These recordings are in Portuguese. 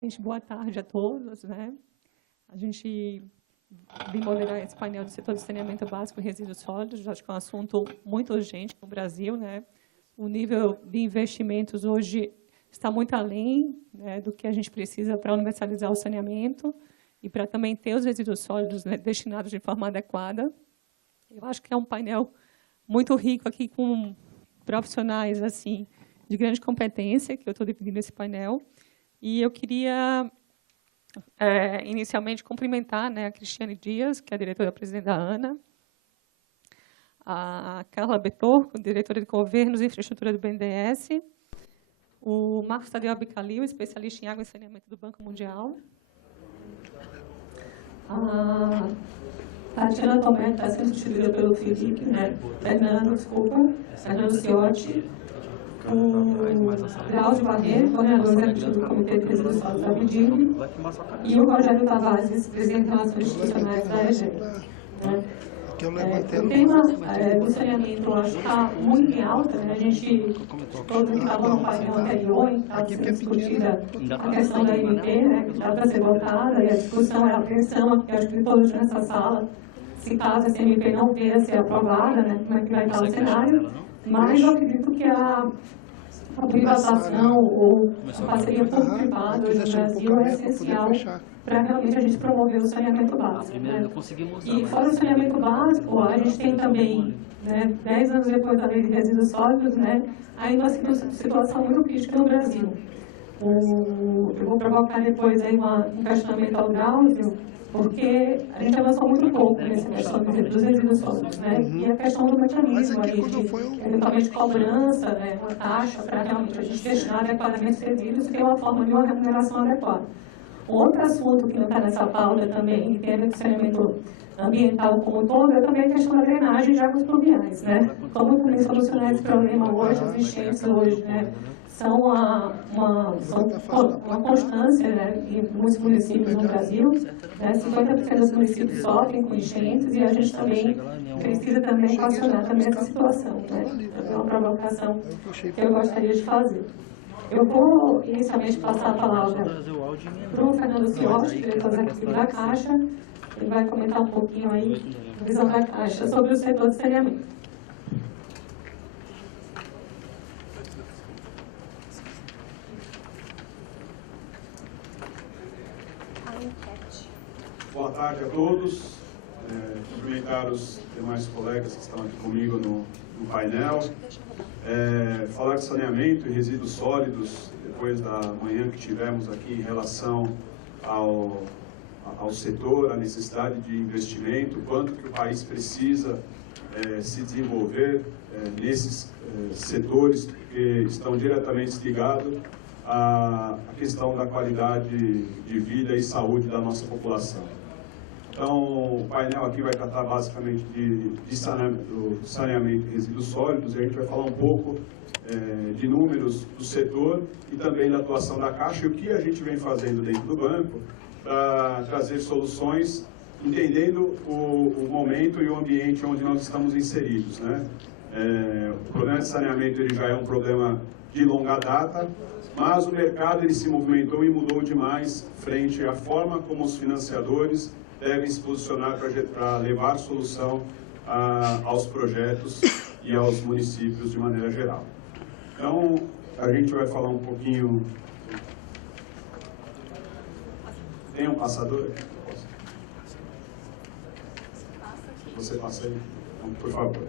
Gente, boa tarde a todos, né? A gente vem moderar esse painel do setor de saneamento básico e resíduos sólidos, acho que é um assunto muito urgente no Brasil, né? O nível de investimentos hoje está muito além, né, do que a gente precisa para universalizar o saneamento e para também ter os resíduos sólidos, né, destinados de forma adequada. Eu acho que é um painel muito rico aqui, com profissionais assim de grande competência, que eu estou dividindo esse painel. E eu queria, inicialmente, cumprimentar, né, a Cristiane Dias, que é a diretora-presidente da ANA, a Carla Betorco, diretora de Governos e Infraestrutura do BNDES, o Marcos Tadeu Abicalil, especialista em água e saneamento do Banco Mundial, a Tatiana Tomé, que está sendo substituída pelo Felipe, né? Fernando Ciotti, o Cláudio Barreto, coordenador executivo do Comitê de Resíduos Sólidos da Vidime, e o Rogério Tavares, presidente de Relações Institucionais da EGE. Né? O tema do saneamento, eu acho que está muito em alta, né? A gente, todos que estavam no painel anterior, está sendo discutida a questão da MP, né, que está para ser votada, e a discussão, a atenção, que acho que todos nessa sala, se caso essa MP não venha a ser aprovada, né, como é que vai estar o cenário, mas eu acredito que a privatização ou a parceria público-privada hoje no Brasil é essencial para realmente a gente promover o saneamento básico. Né? E fora o saneamento básico, a gente tem também, né, 10 anos depois da lei de resíduos sólidos, né, ainda uma situação muito crítica no Brasil. Eu vou provocar depois aí um questionamento ao Drauzio, porque a gente avançou muito pouco nessa questão dos resíduos sólidos, né? E a questão do mecanismo aí de, eventualmente, cobrança, né, uma taxa para realmente a gente destinar adequadamente os resíduos e ter uma forma de uma remuneração adequada. Outro assunto que não está nessa pauta também, que tem a ver com o saneamento ambiental como um todo, é também a questão da drenagem de águas pluviais, né? Como também solucionar esse problema hoje, as enchentes hoje, né? São uma constância, né, em muitos municípios no Brasil, né, 50% dos municípios sofrem com enchentes e a gente também precisa também equacionar também essa situação, né, é uma provocação que eu gostaria de fazer. Eu vou inicialmente passar a palavra para o Fernando Ciotti, diretor executivo da Caixa, ele vai comentar um pouquinho aí a visão da Caixa sobre o setor de saneamento. Boa tarde a todos. Cumprimentar os demais colegas que estão aqui comigo no painel. Falar de saneamento e resíduos sólidos, depois da manhã que tivemos aqui em relação ao setor, a necessidade de investimento, quanto que o país precisa se desenvolver nesses setores que estão diretamente ligados à questão da qualidade de vida e saúde da nossa população. Então, o painel aqui vai tratar basicamente de saneamento e resíduos sólidos, e a gente vai falar um pouco de números do setor e também da atuação da Caixa e o que a gente vem fazendo dentro do banco para trazer soluções, entendendo o momento e o ambiente onde nós estamos inseridos, né? O problema de saneamento ele já é um problema de longa data, mas o mercado ele se movimentou e mudou demais frente à forma como os financiadores devem se posicionar para levar solução aos projetos e aos municípios de maneira geral. Então, a gente vai falar um pouquinho... Tem um passador? Você passa aí? Então, por favor.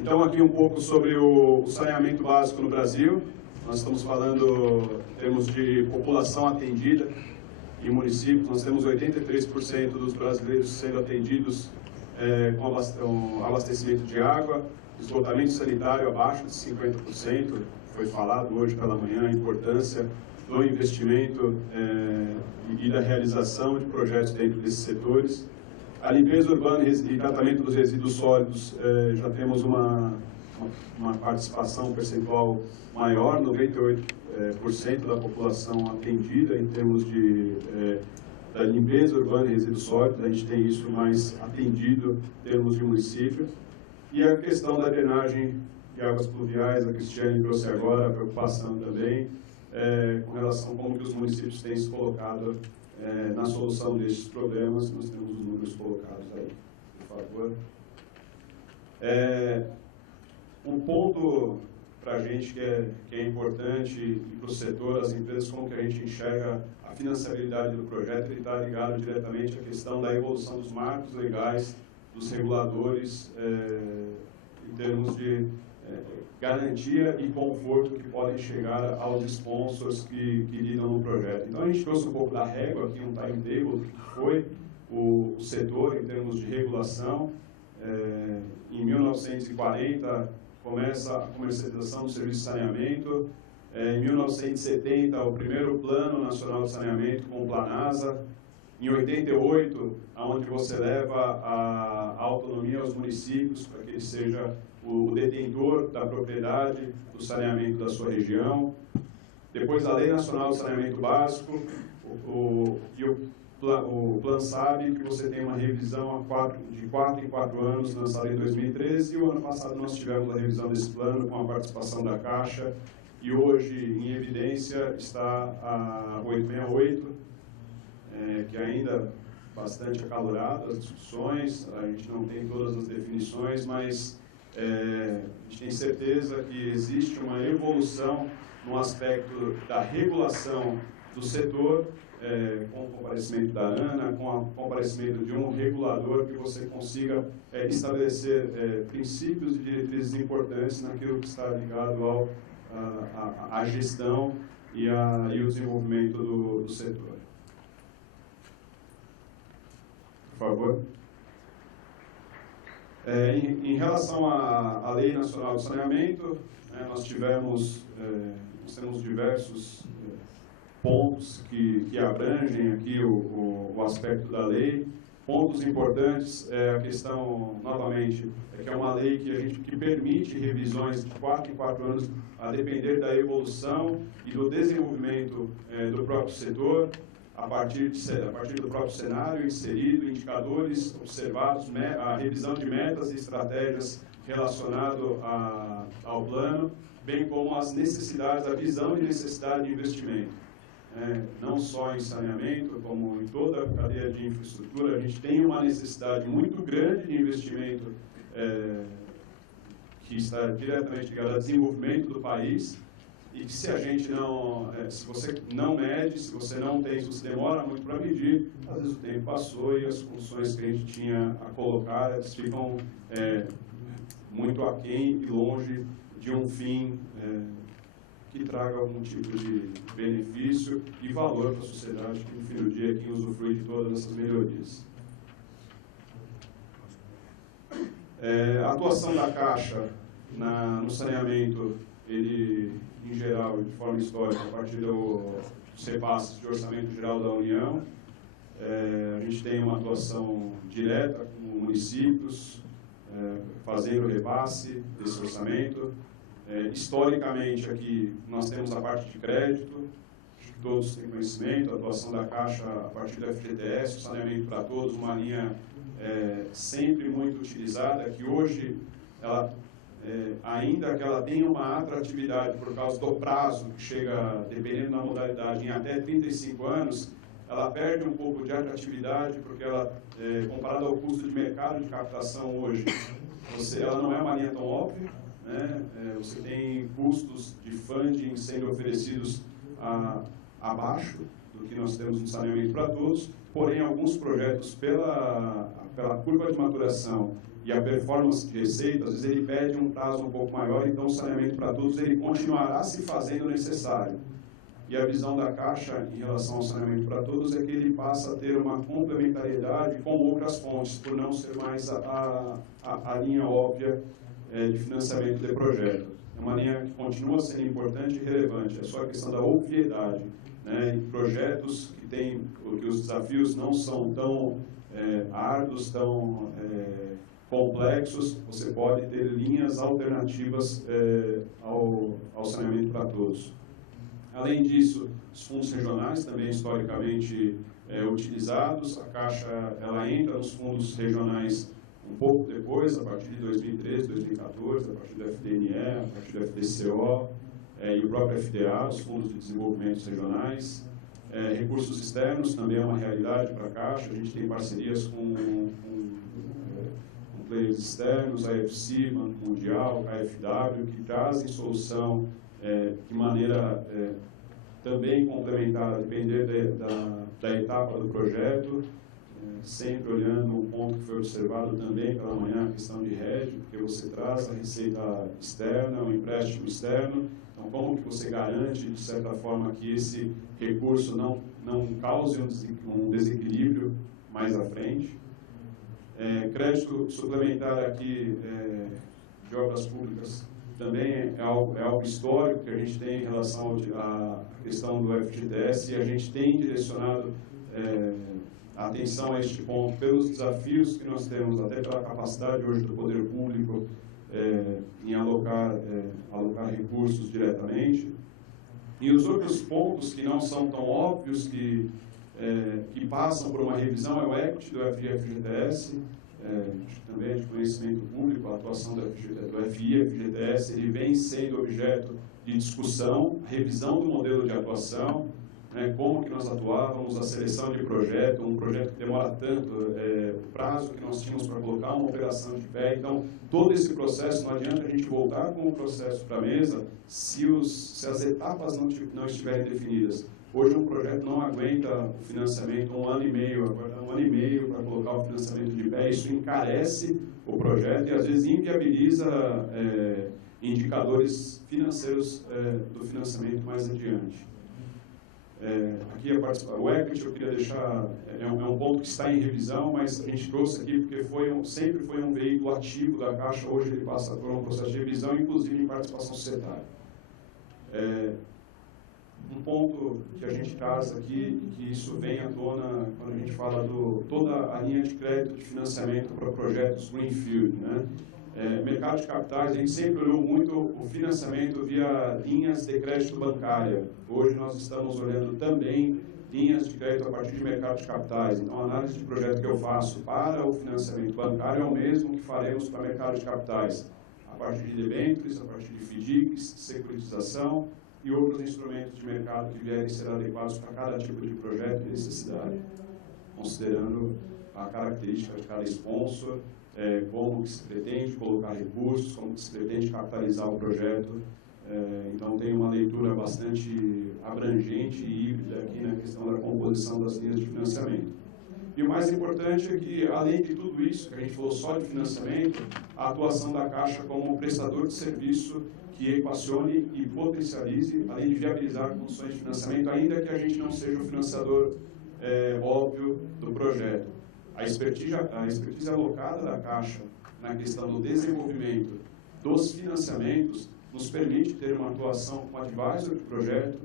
Então, aqui um pouco sobre o saneamento básico no Brasil. Nós estamos falando em termos de população atendida em municípios. Nós temos 83% dos brasileiros sendo atendidos com abastecimento de água, esgotamento sanitário abaixo de 50%. Foi falado hoje pela manhã a importância do investimento e da realização de projetos dentro desses setores. A limpeza urbana e tratamento dos resíduos sólidos, já temos uma participação percentual maior, 98% da população atendida em termos da limpeza urbana e resíduos sólidos, a gente tem isso mais atendido em termos de município. E a questão da drenagem de águas pluviais, a Cristiane trouxe agora, a preocupação também, com relação a como que os municípios têm se colocado na solução destes problemas. Nós temos os números colocados aí, por favor. Um ponto para a gente que é importante, e para o setor, as empresas, como que a gente enxerga a financiabilidade do projeto, ele está ligado diretamente à questão da evolução dos marcos legais, dos reguladores, em termos de garantia e conforto que podem chegar aos sponsors que lidam no projeto. Então, a gente trouxe um pouco da régua aqui, um timetable do que foi o setor em termos de regulação. Em 1940, começa a comercialização do serviço de saneamento. Em 1970, o primeiro Plano Nacional de Saneamento com o Planasa. Em 88, onde você leva a autonomia aos municípios para que ele seja o detentor da propriedade do saneamento da sua região. Depois, a Lei Nacional de Saneamento Básico, o Plano SAB, que você tem uma revisão de 4 em 4 anos, lançada em 2013, e o ano passado nós tivemos a revisão desse plano com a participação da Caixa, e hoje em evidência está a 868, que ainda bastante acalorado, as discussões, a gente não tem todas as definições, mas a gente tem certeza que existe uma evolução no aspecto da regulação do setor, com o comparecimento da ANA, com o comparecimento de um regulador, que você consiga estabelecer princípios e diretrizes importantes naquilo que está ligado à gestão e o desenvolvimento do setor. Por favor. Em relação à Lei Nacional de Saneamento, nós temos diversos pontos que abrangem aqui o aspecto da lei. Pontos importantes a questão, novamente, que é uma lei que permite revisões de 4 em 4 anos, a depender da evolução e do desenvolvimento do próprio setor, a partir do próprio cenário inserido, indicadores observados, a revisão de metas e estratégias relacionado ao plano, bem como as necessidades, a visão de necessidade de investimento. Não só em saneamento, como em toda a cadeia de infraestrutura, a gente tem uma necessidade muito grande de investimento que está diretamente ligado ao desenvolvimento do país, e que se a gente se você não mede, se você não tem, se você demora muito para medir, às vezes o tempo passou e as funções que a gente tinha a colocar, elas ficam muito aquém e longe de um fim que traga algum tipo de benefício e valor para a sociedade, que no fim do dia é quem usufrui de todas essas melhorias. A atuação da Caixa no saneamento, ele, em geral, de forma histórica, a partir dos repasses de orçamento geral da União, a gente tem uma atuação direta com municípios, fazendo o repasse desse orçamento. Historicamente, aqui, nós temos a parte de crédito, acho que todos têm conhecimento, a atuação da Caixa a partir do FGTS, o saneamento para todos, uma linha sempre muito utilizada, que hoje, ainda que ela tenha uma atratividade por causa do prazo, que chega, dependendo da modalidade, em até 35 anos, ela perde um pouco de atratividade, porque ela, comparada ao custo de mercado de captação hoje, ela não é uma linha tão óbvia, né? Você tem custos de funding sendo oferecidos abaixo do que nós temos no saneamento para todos, porém alguns projetos pela curva de maturação e a performance de receita, às vezes ele pede um prazo um pouco maior, então o saneamento para todos ele continuará se fazendo necessário. E a visão da Caixa em relação ao saneamento para todos é que ele passa a ter uma complementariedade com outras fontes, por não ser mais a linha óbvia de financiamento de projeto. É uma linha que continua sendo importante e relevante, é só a questão da obviedade, né? Em projetos que os desafios não são tão árduos, tão complexos, você pode ter linhas alternativas ao saneamento para todos. Além disso, os fundos regionais também historicamente utilizados, a Caixa ela entra nos fundos regionais um pouco depois, a partir de 2013, 2014, a partir do FDNE, a partir do FDCO, e o próprio FDA, os fundos de desenvolvimento regionais. Recursos externos também é uma realidade para a Caixa. A gente tem parcerias com players externos, a EFC, Banco Mundial, KfW, que trazem solução de maneira também complementar, a depender da etapa do projeto, sempre olhando um ponto que foi observado também pela manhã, a questão de hedge, porque você traz a receita externa, o empréstimo externo, então como que você garante, de certa forma, que esse recurso não cause um desequilíbrio mais à frente. Crédito suplementar aqui de obras públicas também é algo histórico que a gente tem em relação à questão do FGTS, e a gente tem direcionado atenção a este ponto pelos desafios que nós temos, até pela capacidade hoje do poder público em alocar recursos diretamente. E os outros pontos que não são tão óbvios, que passam por uma revisão, é o equity do FGTS, também de conhecimento público, a atuação do FGTS, ele vem sendo objeto de discussão, revisão do modelo de atuação, como que nós atuávamos, a seleção de projeto, um projeto que demora tanto, o prazo que nós tínhamos para colocar uma operação de pé. Então, todo esse processo, não adianta a gente voltar com o processo para a mesa se as etapas não estiverem definidas. Hoje um projeto não aguenta o financiamento um ano e meio para colocar o financiamento de pé. Isso encarece o projeto e às vezes inviabiliza indicadores financeiros do financiamento mais adiante. Aqui o equity eu queria deixar, é um ponto que está em revisão, mas a gente trouxe aqui porque sempre foi um veículo ativo da Caixa. Hoje ele passa por um processo de revisão, inclusive em participação societária. Um ponto que a gente traz aqui, e que isso vem à tona quando a gente fala toda a linha de crédito de financiamento para projetos Greenfield, né? Mercado de capitais, a gente sempre olhou muito o financiamento via linhas de crédito bancária. Hoje nós estamos olhando também linhas de crédito a partir de mercado de capitais. Então, a análise de projeto que eu faço para o financiamento bancário é o mesmo que faremos para mercado de capitais, a partir de debêntures, a partir de FDICs, securitização e outros instrumentos de mercado que vierem ser adequados para cada tipo de projeto e necessidade, considerando a característica de cada sponsor, como que se pretende colocar recursos, como que se pretende capitalizar o projeto. Então tem uma leitura bastante abrangente e híbrida aqui na questão da composição das linhas de financiamento. E o mais importante é que, além de tudo isso, que a gente falou só de financiamento, a atuação da Caixa como prestador de serviço que equacione e potencialize, além de viabilizar condições de financiamento, ainda que a gente não seja o financiador óbvio do projeto. A expertise alocada da Caixa na questão do desenvolvimento dos financiamentos nos permite ter uma atuação com advisor de projeto,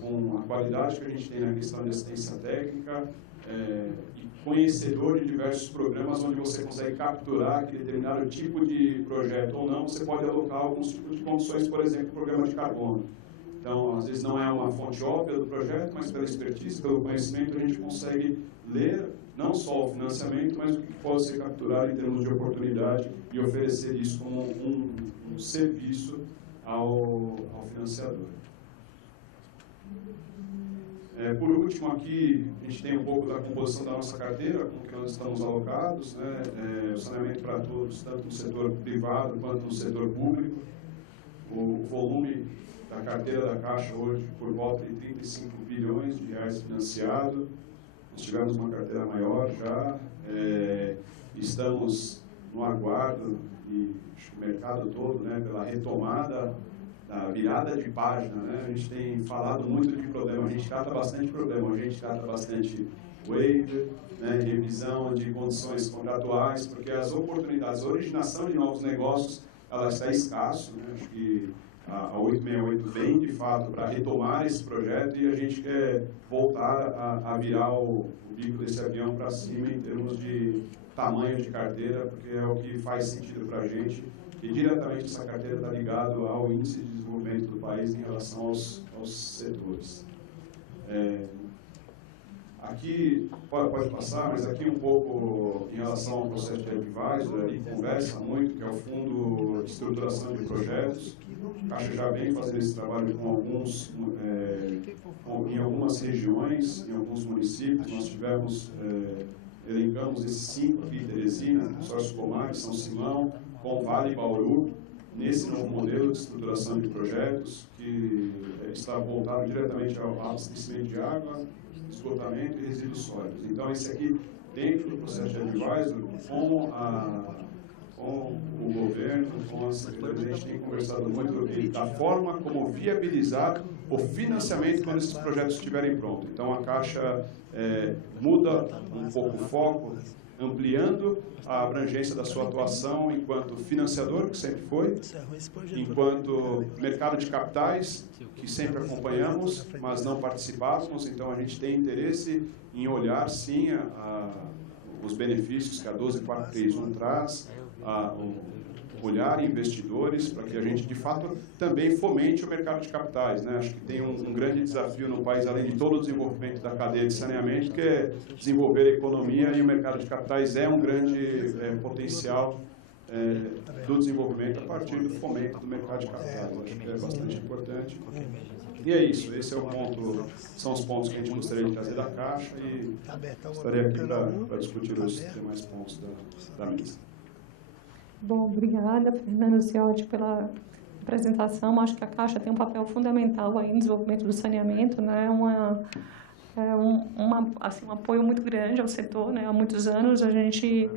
com a qualidade que a gente tem na questão de assistência técnica, e conhecedor de diversos programas onde você consegue capturar aquele determinado tipo de projeto ou não. Você pode alocar alguns tipos de condições, por exemplo, o programa de carbono. Então, às vezes não é uma fonte óbvia do projeto, mas pela expertise, pelo conhecimento, a gente consegue ler não só o financiamento, mas o que pode ser capturado em termos de oportunidade e oferecer isso como um serviço ao financiador. Por último, aqui a gente tem um pouco da composição da nossa carteira, com que nós estamos alocados, né? O saneamento para todos, tanto no setor privado quanto no setor público. O volume da carteira da Caixa hoje por volta de 35 bilhões de reais financiado. Nós tivemos uma carteira maior já, estamos no aguardo, e acho que o mercado todo, né, pela retomada da virada de página, né? A gente tem falado muito de problema, a gente trata bastante problema, a gente trata bastante waiver, né, revisão de condições contratuais, porque as oportunidades, a originação de novos negócios, ela está escasso, né? Acho que a 868 vem, de fato, para retomar esse projeto e a gente quer voltar a virar o bico desse avião para cima em termos de tamanho de carteira, porque é o que faz sentido para a gente. E diretamente essa carteira está ligada ao índice de desenvolvimento do país em relação aos setores. Aqui, pode passar, mas aqui um pouco em relação ao processo de advisor, ali conversa muito, que é o Fundo de Estruturação de Projetos. A Caixa já vem fazendo esse trabalho em algumas regiões, em alguns municípios. Nós tivemos, elencamos esses 5 aqui, Teresina, Consórcio Comares, São Simão, Com Vale e Bauru, nesse novo modelo de estruturação de projetos, que está voltado diretamente ao abastecimento de água, esgotamento e resíduos sólidos. Então, esse aqui, dentro do processo de advisor, com o governo, com a Secretaria, a gente tem conversado muito da forma como viabilizar o financiamento quando esses projetos estiverem prontos. Então, a Caixa muda um pouco o foco, ampliando a abrangência da sua atuação enquanto financiador, que sempre foi, enquanto mercado de capitais, que sempre acompanhamos, mas não participávamos. Então, a gente tem interesse em olhar, sim, os benefícios que a 12431 traz, olhar investidores, para que a gente, de fato, também fomente o mercado de capitais, né? Acho que tem um grande desafio no país, além de todo o desenvolvimento da cadeia de saneamento, que é desenvolver a economia, e o mercado de capitais é um grande potencial do desenvolvimento a partir do fomento do mercado de capitais. Acho que é bastante importante. E é isso, esse é o ponto, são os pontos que a gente gostaria de trazer da Caixa, e estarei aqui para discutir os demais pontos da mesa. Bom, obrigada, Fernando Ciotti, pela apresentação. Acho que a Caixa tem um papel fundamental aí no desenvolvimento do saneamento, né? Um apoio muito grande ao setor, né? Há muitos anos a gente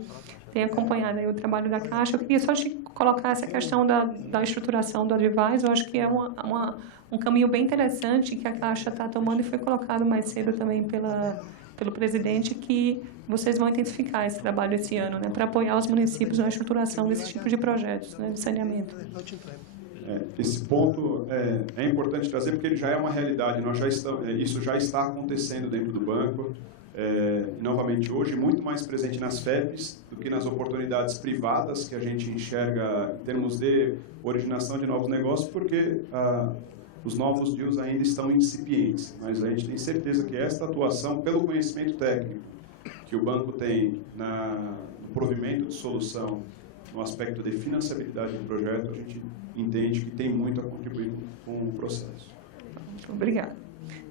tem acompanhado aí o trabalho da Caixa. Eu queria só te colocar essa questão da estruturação do advisor. Eu acho que é um caminho bem interessante que a Caixa está tomando, e foi colocado mais cedo também pelo presidente, que vocês vão intensificar esse trabalho esse ano, né, para apoiar os municípios na estruturação desse tipo de projetos, né, de saneamento. Esse ponto é importante trazer, porque ele já é uma realidade. Isso já está acontecendo dentro do banco, e novamente hoje muito mais presente nas FEPs do que nas oportunidades privadas que a gente enxerga em termos de originação de novos negócios, porque os novos deals ainda estão incipientes, mas a gente tem certeza que esta atuação, pelo conhecimento técnico que o banco tem no provimento de solução, no aspecto de financiabilidade do projeto, a gente entende que tem muito a contribuir com o processo. Obrigada.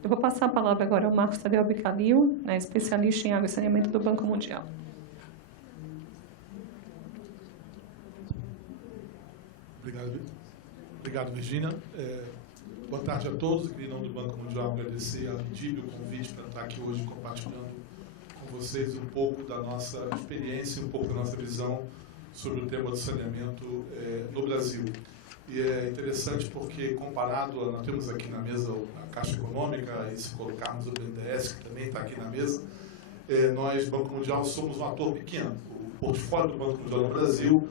Eu vou passar a palavra agora ao Marcos Tadeu Abicalil, né, especialista em água e saneamento do Banco Mundial. Obrigado, Virginia. Boa tarde a todos. Em nome do Banco Mundial, agradecer a Dib o convite para estar aqui hoje compartilhando com vocês um pouco da nossa experiência, um pouco da nossa visão sobre o tema do saneamento no Brasil. E é interessante porque, comparado, nós temos aqui na mesa a Caixa Econômica, e se colocarmos o BNDES, que também está aqui na mesa, nós, Banco Mundial, somos um ator pequeno. O portfólio do Banco Mundial no Brasil,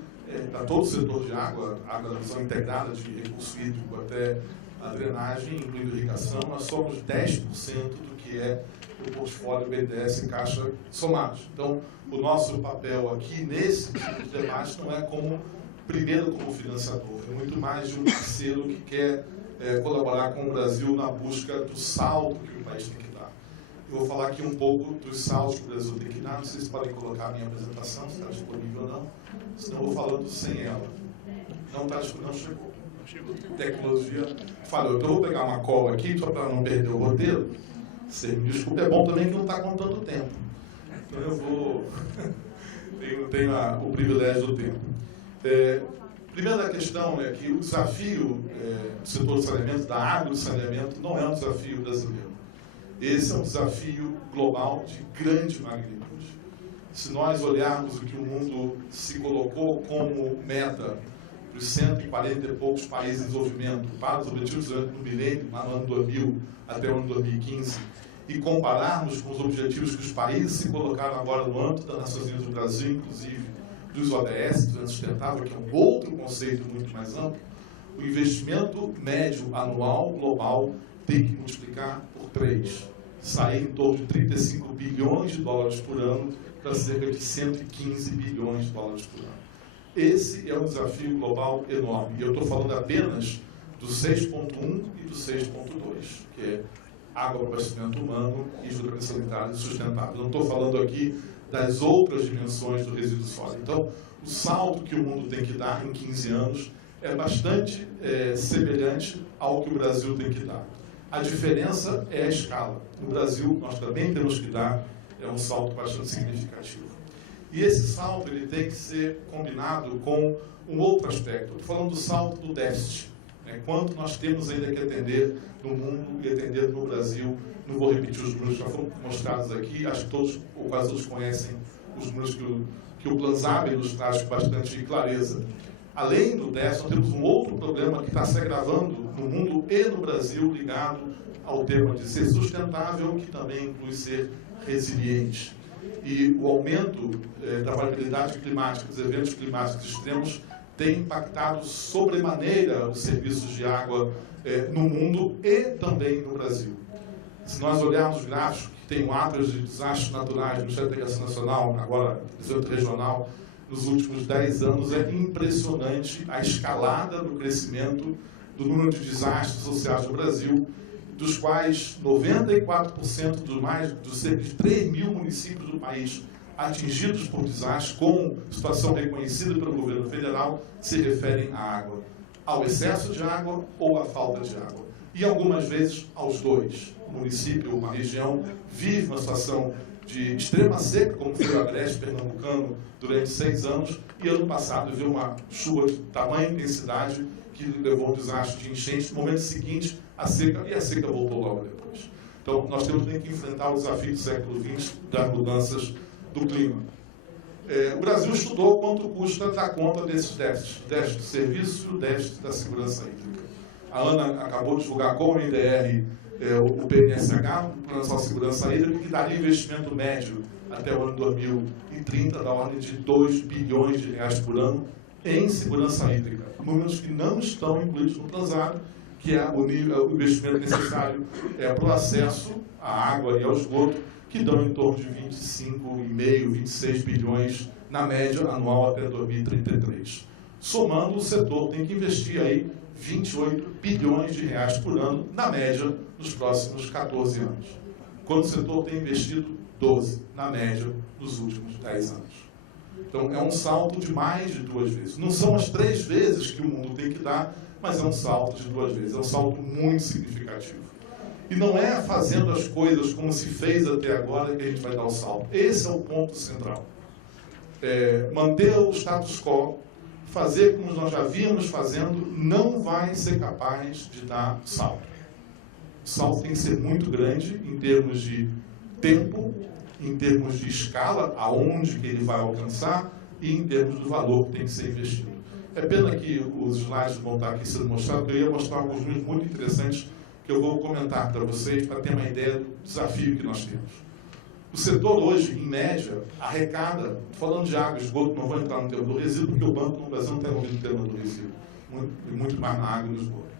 para todo o setor de água, na visão integrada de recurso hídrico até a drenagem, incluindo irrigação, nós somos 10% do que é o portfólio BNDES e Caixa somados. Então, o nosso papel aqui, nesse tipo de debate, não é como financiador, é muito mais de um parceiro que quer colaborar com o Brasil na busca do saldo que o país tem que dar. Eu vou falar aqui um pouco dos saldos que o Brasil tem que dar. Não sei se podem colocar a minha apresentação, se está disponível ou não, senão eu vou falando sem ela. Não está disponível, não chegou. Tecnologia falhou. Então eu vou pegar uma cola aqui, só para não perder o roteiro. Você me desculpe, é bom também que não está contando o tempo. Então eu vou... tenho o privilégio do tempo. Primeira questão é que o desafio do setor de saneamento, da água de saneamento, não é um desafio brasileiro. Esse é um desafio global de grande magnitude. Se nós olharmos o que o mundo se colocou como meta para os 140 e poucos países em desenvolvimento, para os objetivos do milênio, lá no ano 2000 até o ano 2015, e compararmos com os objetivos que os países se colocaram agora no âmbito das Nações Unidas do Brasil, inclusive dos ODS, do sustentável, que é um outro conceito muito mais amplo, o investimento médio anual global tem que multiplicar por 3, sair em torno de 35 bilhões de dólares por ano para cerca de 115 bilhões de dólares por ano. Esse é um desafio global enorme. E eu estou falando apenas do 6.1 e do 6.2, que é água para abastecimento humano e esgotamento sanitário sustentável. Não estou falando aqui das outras dimensões do resíduo sólido. Então, o salto que o mundo tem que dar em 15 anos é bastante semelhante ao que o Brasil tem que dar. A diferença é a escala. No Brasil, nós também temos que dar um salto bastante significativo. E esse salto ele tem que ser combinado com um outro aspecto. Estou falando do salto do déficit. Quanto nós temos ainda que atender no mundo e atender no Brasil. Não vou repetir os números que já foram mostrados aqui. Acho que todos, ou quase todos, conhecem os números que o Plan Zaber nos traz com bastante clareza. Além do déficit, nós temos um outro problema que está se agravando no mundo e no Brasil, ligado ao tema de ser sustentável, que também inclui ser resiliente. E o aumento da variabilidade climática, dos eventos climáticos extremos, tem impactado sobremaneira os serviços de água no mundo e também no Brasil. Se nós olharmos os gráficos que tem um atlas de desastres naturais no Centro de Integração Nacional, agora no Centro Regional, nos últimos 10 anos, é impressionante a escalada do crescimento do número de desastres associados no Brasil, dos quais 94% dos cerca de 3 mil municípios do país atingidos por desastres, com situação reconhecida pelo governo federal, se referem à água, ao excesso de água ou à falta de água. E algumas vezes aos dois. O município, uma região, vive uma situação de extrema seca, como foi o Agreste Pernambucano durante 6 anos, e ano passado viu uma chuva de tamanha intensidade que levou a um desastre de enchente. No momento seguinte, a seca voltou logo depois. Então, nós temos que enfrentar o desafio do século XX das mudanças do clima. O Brasil estudou quanto custa dar conta desses déficits. Déficit de serviço e o déficit da segurança hídrica. A Ana acabou de divulgar com o INDR o PNSH, o Plano Nacional de Segurança Hídrica, que daria investimento médio até o ano 2030 da ordem de 2 bilhões de reais por ano em segurança hídrica. Números que não estão incluídos no Plan Zaber, que é o investimento necessário para o acesso à água e ao esgoto, que dão em torno de 25,5, 26 bilhões na média anual até 2033. Somando, o setor tem que investir aí 28 bilhões de reais por ano, na média, nos próximos 14 anos. Quando o setor tem investido 12, na média, nos últimos 10 anos. Então, é um salto de mais de 2 vezes. Não são as 3 vezes que o mundo tem que dar, mas é um salto de 2 vezes. É um salto muito significativo. E não é fazendo as coisas como se fez até agora que a gente vai dar o salto. Esse é o ponto central. Manter o status quo, fazer como nós já víamos fazendo, não vai ser capaz de dar salto. O salto tem que ser muito grande em termos de tempo, em termos de escala, aonde que ele vai alcançar, e em termos do valor que tem que ser investido. É pena que os slides vão estar aqui sendo mostrados, porque eu ia mostrar alguns números muito interessantes que eu vou comentar para vocês, para ter uma ideia do desafio que nós temos. O setor hoje, em média, arrecada, falando de água e esgoto, não vou entrar no tema do resíduo, porque o Banco no Brasil não está envolvido no tema do resíduo, muito mais na água e no esgoto.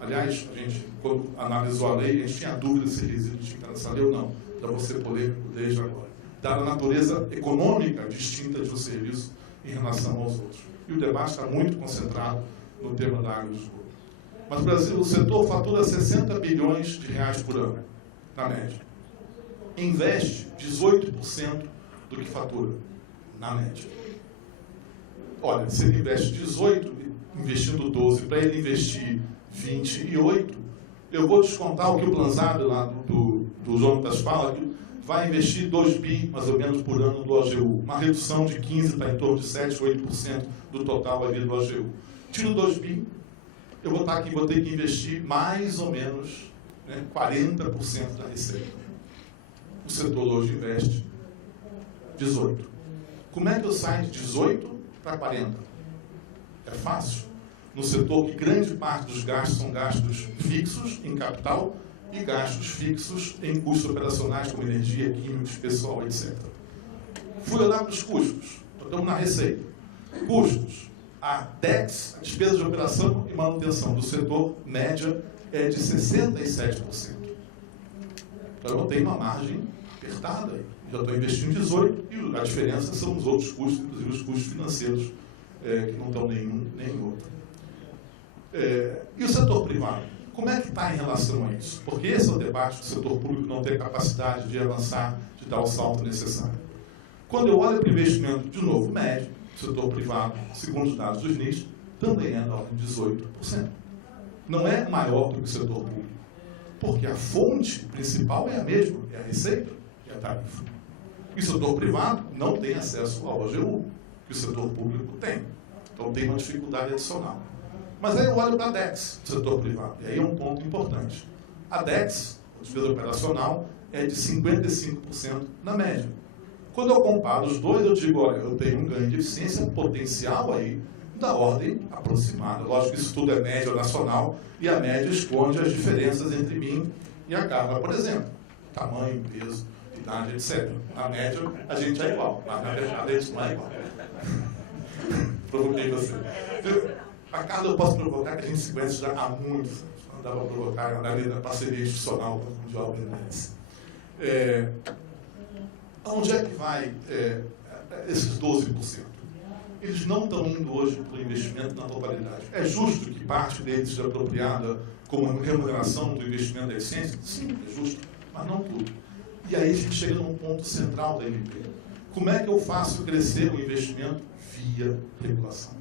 Aliás, a gente, quando analisou a lei, a gente tinha dúvida se resíduo tinha que estar nessa lei ou não, para você poder, desde agora, dar a natureza econômica distinta de um serviço em relação aos outros. E o debate está muito concentrado no tema da água e do esgoto. Mas o Brasil, o setor fatura 60 bilhões de reais por ano, na média. Investe 18% do que fatura, na média. Olha, se ele investe 18, investindo 12, para ele investir 28, eu vou descontar o que o Plan Zaber lá do Jonatas fala, que vai investir 2 bi, mais ou menos, por ano do OGU. Uma redução de 15% para em torno de 7%, 8% do total ali do OGU. Tiro 2 bi, eu vou estar aqui, vou ter que investir mais ou menos 40% da receita. O setor hoje investe 18. Como é que eu saio de 18 para 40? É fácil. No setor que grande parte dos gastos são gastos fixos em capital e gastos fixos em custos operacionais, como energia, químicos, pessoal, etc. Fui olhar para os custos. Estamos na receita. Custos. A DEX, a despesa de operação e manutenção do setor, média, é de 67%. Então, eu tenho uma margem apertada. Já estou investindo 18% e a diferença são os outros custos, inclusive os custos financeiros, que não estão nenhum nem outro. E o setor privado? Como é que está em relação a isso? Porque esse é o debate do setor público não ter capacidade de avançar, de dar o salto necessário. Quando eu olho para o investimento, de novo, médio, do setor privado, segundo os dados do SNIS, também é da ordem de 18%. Não é maior do que o setor público, porque a fonte principal é a mesma, é a receita e a tarifa. E o setor privado não tem acesso ao AGU, que o setor público tem. Então tem uma dificuldade adicional. Mas aí eu olho para a DEX, do setor privado, e aí é um ponto importante. A DEX, a despesa operacional, é de 55% na média. Quando eu comparo os dois, eu digo, olha, eu tenho um ganho de eficiência potencial aí da ordem aproximada. Lógico que isso tudo é média nacional e a média esconde as diferenças entre mim e a Carla. Por exemplo, tamanho, peso, idade, etc. Na média, a gente é igual, mas na verdade a gente não é igual. Provoquei você. A Carla eu posso provocar, que a gente se conhece já há muitos anos. Não dá para provocar na parceria institucional com o Mundial Belenense. Aonde é que vai esses 12%? Eles não estão indo hoje para o investimento na totalidade. É justo que parte deles seja apropriada como remuneração do investimento da eficiência? Sim, é justo, mas não tudo. E aí a gente chega num ponto central da MP. Como é que eu faço crescer o investimento? Via regulação.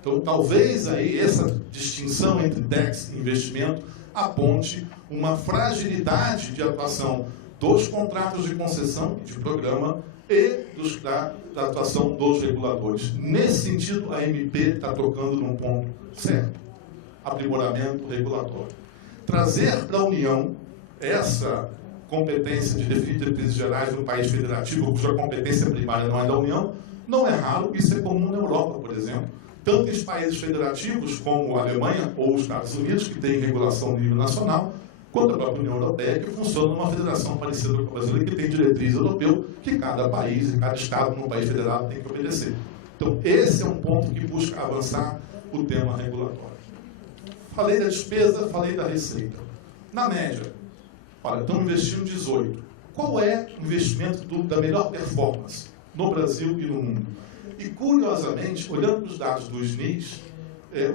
Então, talvez aí essa distinção entre DEX e investimento aponte uma fragilidade de atuação dos contratos de concessão e de programa e da atuação dos reguladores. Nesse sentido, a MP está tocando num ponto certo. Aprimoramento regulatório. Trazer para a União essa competência de definir diretrizes gerais no país federativo, cuja competência primária não é da União, não é raro, isso é comum na Europa, por exemplo. Tanto em países federativos como a Alemanha ou os Estados Unidos, que têm regulação no nível nacional, quanto a própria União Europeia, que funciona numa federação parecida com a brasileira, que tem diretriz europeu, que cada país, cada estado num país federado tem que obedecer. Então, esse é um ponto que busca avançar o tema regulatório. Falei da despesa, falei da receita. Na média, olha, estamos investindo 18. Qual é o investimento da melhor performance no Brasil e no mundo? E, curiosamente, olhando para os dados do SNIS,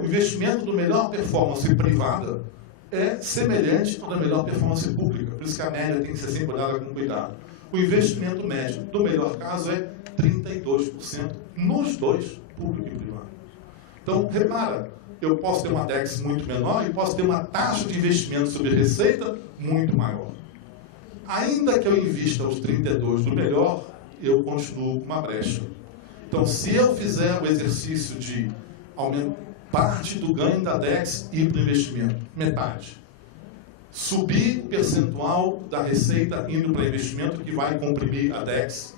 o investimento do melhor performance privada é semelhante ao da melhor performance pública. Por isso que a média tem que ser sempre olhada com cuidado. O investimento médio do melhor caso é 32% nos dois, público e privado. Então, repara, eu posso ter uma DEX muito menor e posso ter uma taxa de investimento sobre receita muito maior. Ainda que eu invista os 32% do melhor, eu continuo com uma brecha. Então, se eu fizer o exercício de aumentar parte do ganho da DEX ir para o investimento, metade. Subir o percentual da receita indo para investimento que vai comprimir a DEX,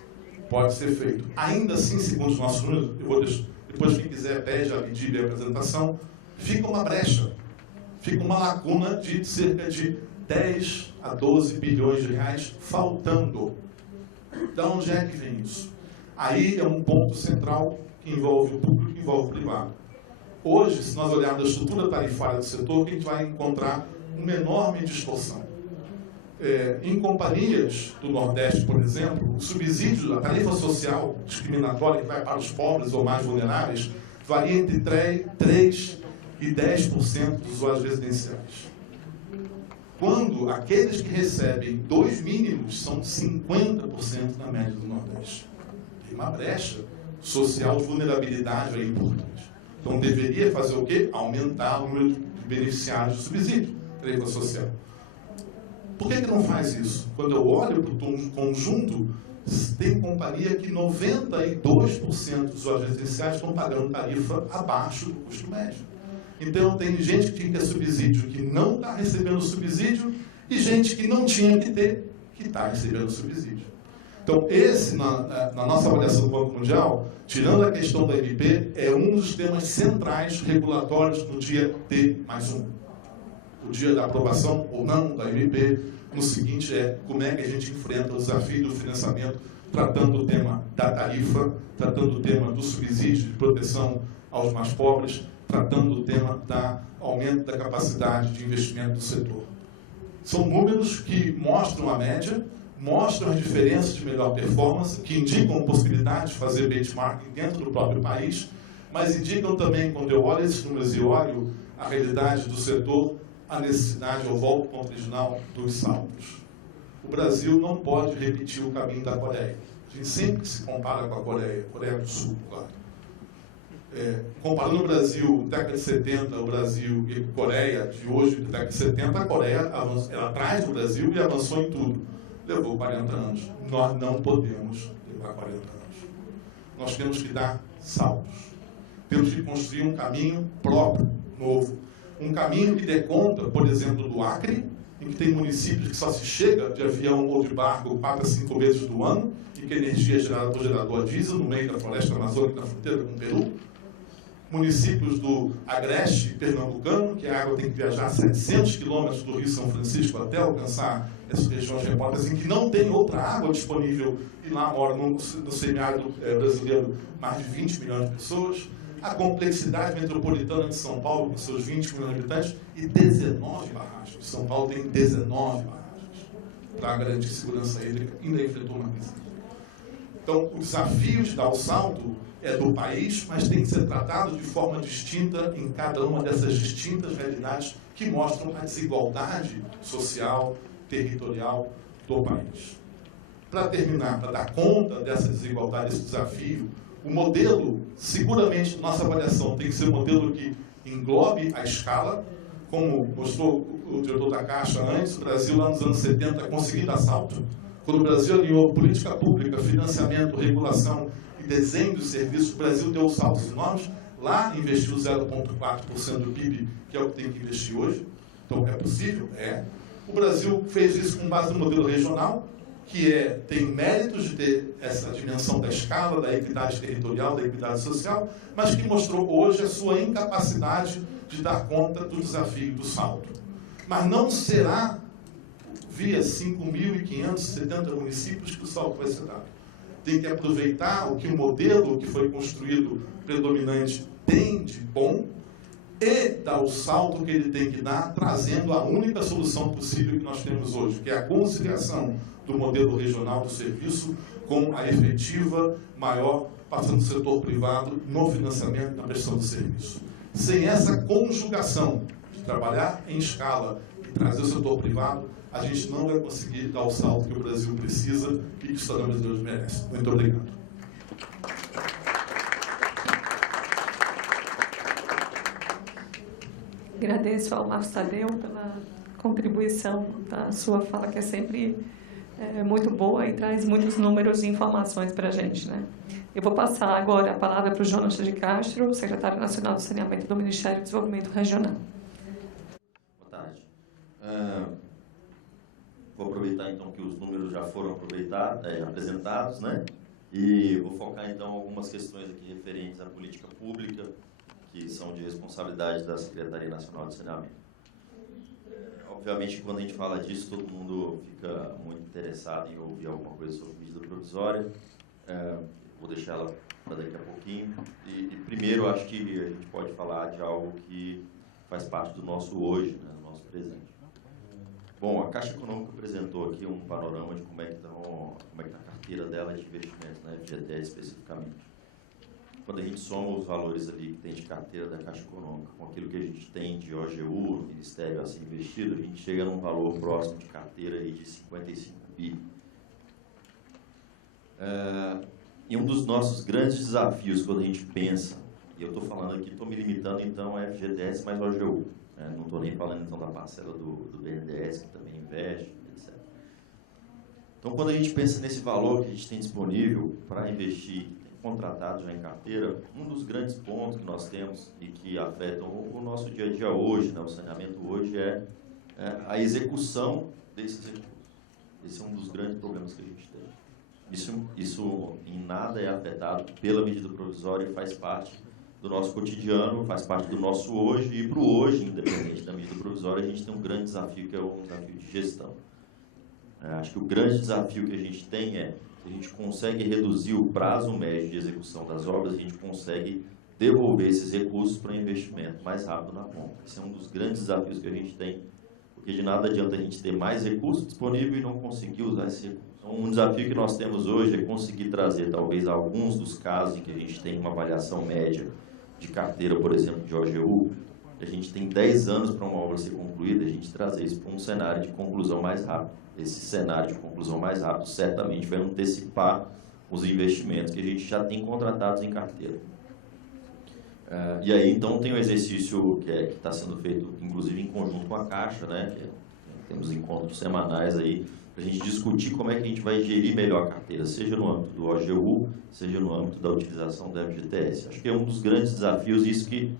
pode ser feito. Ainda assim, segundo os nossos números, eu vou depois quem quiser pede a medida e a apresentação, fica uma brecha, fica uma lacuna de cerca de 10 a 12 bilhões de reais faltando. De onde é que vem isso? Aí é um ponto central que envolve o público e envolve o privado. Hoje, se nós olharmos a estrutura tarifária do setor, a gente vai encontrar uma enorme distorção. Em companhias do Nordeste, por exemplo, o subsídio, a tarifa social discriminatória que vai para os pobres ou mais vulneráveis, varia entre 3% e 10% dos usuários residenciais. Quando aqueles que recebem 2 mínimos são 50% na média do Nordeste. Tem uma brecha social de vulnerabilidade aí importante. Então, deveria fazer o quê? Aumentar o número de beneficiários do subsídio, tarifa social. Por que não faz isso? Quando eu olho para o conjunto, tem companhia que 92% dos usuários residenciais estão pagando tarifa abaixo do custo médio. Então, tem gente que tinha que ter subsídio que não está recebendo subsídio e gente que não tinha que ter, que está recebendo subsídio. Então, esse, na nossa avaliação do Banco Mundial, tirando a questão da MP, é um dos temas centrais regulatórios no dia T+1. O dia da aprovação ou não da MP, no seguinte como é que a gente enfrenta o desafio do financiamento, tratando o tema da tarifa, tratando o tema do subsídio de proteção aos mais pobres, tratando o tema do aumento da capacidade de investimento do setor. São números que mostram a média, mostram as diferenças de melhor performance, que indicam a possibilidade de fazer benchmarking dentro do próprio país, mas indicam também, quando eu olho esses números e olho a realidade do setor, a necessidade, eu volto ao ponto original, dos saltos. O Brasil não pode repetir o caminho da Coreia. A gente sempre se compara com a Coreia do Sul, claro. comparando o Brasil, década de 70, o Brasil e a Coreia de hoje, década de 70, a Coreia ela atrás do Brasil e avançou em tudo. Levou 40 anos. Nós não podemos levar 40 anos. Nós temos que dar saltos. Temos que construir um caminho próprio, novo. Um caminho que dê conta, por exemplo, do Acre, em que tem municípios que só se chega de avião ou de barco 4 a 5 meses do ano, e que a energia é gerada por gerador a diesel no meio da floresta amazônica, na fronteira com o Peru. Municípios do Agreste pernambucano, que a água tem que viajar 700 quilômetros do Rio São Francisco até alcançar essas regiões remotas, em que não tem outra água disponível, e lá moram no semiárido brasileiro mais de 20 milhões de pessoas. A complexidade metropolitana de São Paulo, com seus 20 milhões de habitantes, e 19 barragens. São Paulo tem 19 barragens para garantir segurança hídrica, ainda enfrentou uma crise. Então, o desafio de dar o salto é do país, mas tem que ser tratado de forma distinta em cada uma dessas distintas realidades que mostram a desigualdade social, territorial do país. Para terminar, para dar conta dessa desigualdade, desse desafio, o modelo, seguramente, nossa avaliação tem que ser um modelo que englobe a escala, como mostrou o diretor da Caixa antes, o Brasil lá nos anos 70 conseguiu dar salto. Quando o Brasil alinhou política pública, financiamento, regulação e desenho dos serviços, o Brasil deu saltos enormes. Lá investiu 0,4% do PIB, que é o que tem que investir hoje. Então, é possível? É. O Brasil fez isso com base no modelo regional, que tem méritos de ter essa dimensão da escala, da equidade territorial, da equidade social, mas que mostrou hoje a sua incapacidade de dar conta do desafio do salto. Mas não será via 5.570 municípios que o salto vai ser dado. Tem que aproveitar o que o modelo que foi construído predominante tem de bom e dar o salto que ele tem que dar, trazendo a única solução possível que nós temos hoje, que é a conciliação do modelo regional do serviço com a efetiva maior participação do setor privado no financiamento e na prestação do serviço. Sem essa conjugação de trabalhar em escala e trazer o setor privado, a gente não vai conseguir dar o salto que o Brasil precisa e que o cidadão brasileiro merece. Muito obrigado. Agradeço ao Marcos Tadeu pela contribuição da sua fala, que é sempre muito boa e traz muitos números e informações para a gente, né? Eu vou passar agora a palavra para o Jonas de Castro, secretário nacional do Saneamento do Ministério do Desenvolvimento Regional. Boa tarde. Vou aproveitar então que os números já foram apresentados, né? E vou focar então algumas questões aqui referentes à política pública, que são de responsabilidade da Secretaria Nacional de Saneamento. Obviamente, quando a gente fala disso, todo mundo fica muito interessado em ouvir alguma coisa sobre medida provisória. Vou deixar ela para daqui a pouquinho. E primeiro, acho que a gente pode falar de algo que faz parte do nosso hoje, né, do nosso presente. Bom, a Caixa Econômica apresentou aqui um panorama de como é que está a carteira dela de investimentos, né, FGTS especificamente. Quando a gente soma os valores ali que tem de carteira da Caixa Econômica com aquilo que a gente tem de OGU, Ministério assim investido, a gente chega num valor próximo de carteira aí de 55 bi. E um dos nossos grandes desafios quando a gente pensa, e eu estou falando aqui, estou me limitando então a FGTS mais OGU, né? Não estou nem falando então da parcela do BNDES, que também investe, etc. Então, quando a gente pensa nesse valor que a gente tem disponível para investir, contratado já em carteira, um dos grandes pontos que nós temos e que afetam o nosso dia a dia hoje, né, o saneamento hoje, é a execução desses recursos. Esse é um dos grandes problemas que a gente tem. Isso em nada é afetado pela medida provisória e faz parte do nosso cotidiano, faz parte do nosso hoje, e para o hoje, independente da medida provisória, a gente tem um grande desafio, que é um desafio de gestão. Acho que o grande desafio que a gente tem é a gente consegue reduzir o prazo médio de execução das obras, a gente consegue devolver esses recursos para investimento mais rápido na conta. Esse é um dos grandes desafios que a gente tem, porque de nada adianta a gente ter mais recursos disponíveis e não conseguir usar esse recurso. Então, um desafio que nós temos hoje é conseguir trazer, talvez, alguns dos casos em que a gente tem uma avaliação média de carteira, por exemplo, de OGU, a gente tem 10 anos para uma obra ser concluída, a gente trazer isso para um cenário de conclusão mais rápido. Esse cenário de conclusão mais rápido certamente vai antecipar os investimentos que a gente já tem contratados em carteira. E aí, então, tem um exercício que está sendo feito, inclusive, em conjunto com a Caixa, né? Temos encontros semanais aí, para a gente discutir como é que a gente vai gerir melhor a carteira, seja no âmbito do OGU, seja no âmbito da utilização do FGTS. Acho que é um dos grandes desafios, isso que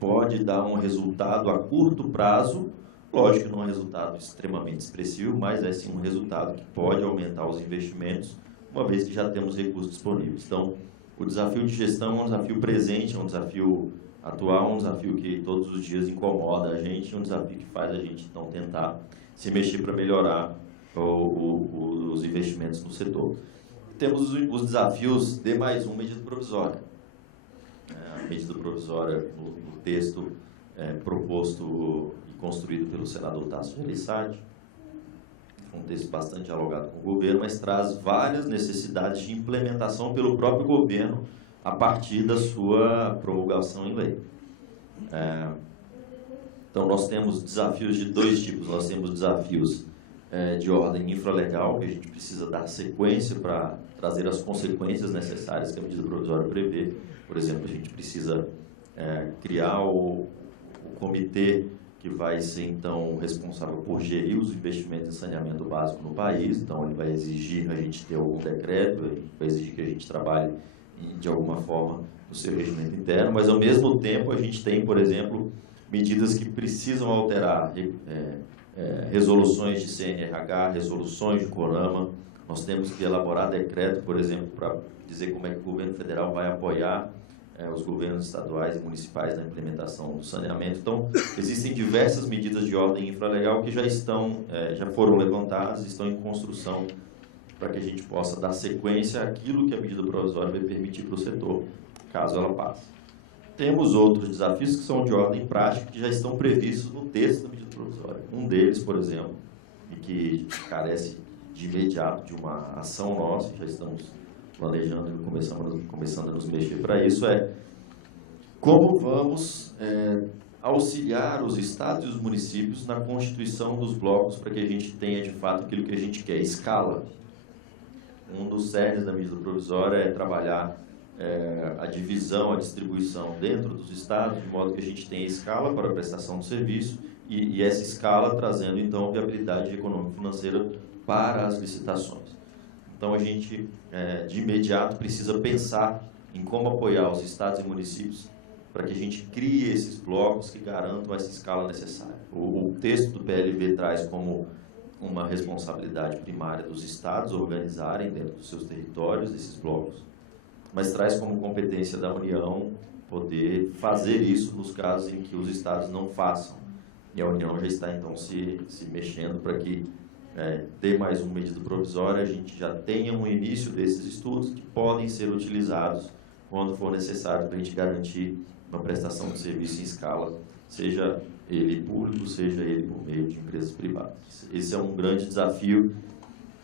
pode dar um resultado a curto prazo, lógico que não é um resultado extremamente expressivo, mas é sim um resultado que pode aumentar os investimentos, uma vez que já temos recursos disponíveis. Então, o desafio de gestão é um desafio presente, é um desafio atual, um desafio que todos os dias incomoda a gente, um desafio que faz a gente então tentar se mexer para melhorar os investimentos no setor. Temos os desafios de mais uma medida provisória. A medida provisória, no texto proposto e construído pelo senador Tasso Gereissati, um texto bastante dialogado com o governo, mas traz várias necessidades de implementação pelo próprio governo a partir da sua promulgação em lei. Então, nós temos desafios de dois tipos. Nós temos desafios de ordem infralegal, que a gente precisa dar sequência para trazer as consequências necessárias que a medida provisória prevê. Por exemplo, a gente precisa criar o comitê que vai ser, então, responsável por gerir os investimentos em saneamento básico no país. Então, ele vai exigir a gente ter algum decreto, ele vai exigir que a gente trabalhe, de alguma forma, no seu regimento interno, mas, ao mesmo tempo, a gente tem, por exemplo, medidas que precisam alterar resoluções de CNRH, resoluções de CONAMA. Nós temos que elaborar decreto, por exemplo, para dizer como é que o governo federal vai apoiar os governos estaduais e municipais na implementação do saneamento. Então, existem diversas medidas de ordem infralegal que já foram levantadas, estão em construção para que a gente possa dar sequência àquilo que a medida provisória vai permitir para o setor, caso ela passe. Temos outros desafios que são de ordem prática, que já estão previstos no texto da medida provisória. Um deles, por exemplo, e que carece de imediato de uma ação nossa, já estamos planejando e começando a nos mexer para isso, como vamos auxiliar os estados e os municípios na constituição dos blocos para que a gente tenha, de fato, aquilo que a gente quer, escala. Um dos cernes da medida provisória é trabalhar a divisão, a distribuição dentro dos estados, de modo que a gente tenha escala para a prestação do serviço e essa escala trazendo, então, viabilidade econômico-financeira para as licitações. Então, a gente, de imediato, precisa pensar em como apoiar os estados e municípios para que a gente crie esses blocos que garantam essa escala necessária. O texto do PLV traz como uma responsabilidade primária dos estados organizarem dentro dos seus territórios esses blocos, mas traz como competência da União poder fazer isso nos casos em que os estados não façam. E a União já está, então, se mexendo para que ter mais uma medida provisória, a gente já tenha um início desses estudos que podem ser utilizados quando for necessário para a gente garantir uma prestação de serviço em escala, seja ele público, seja ele por meio de empresas privadas. Esse é um grande desafio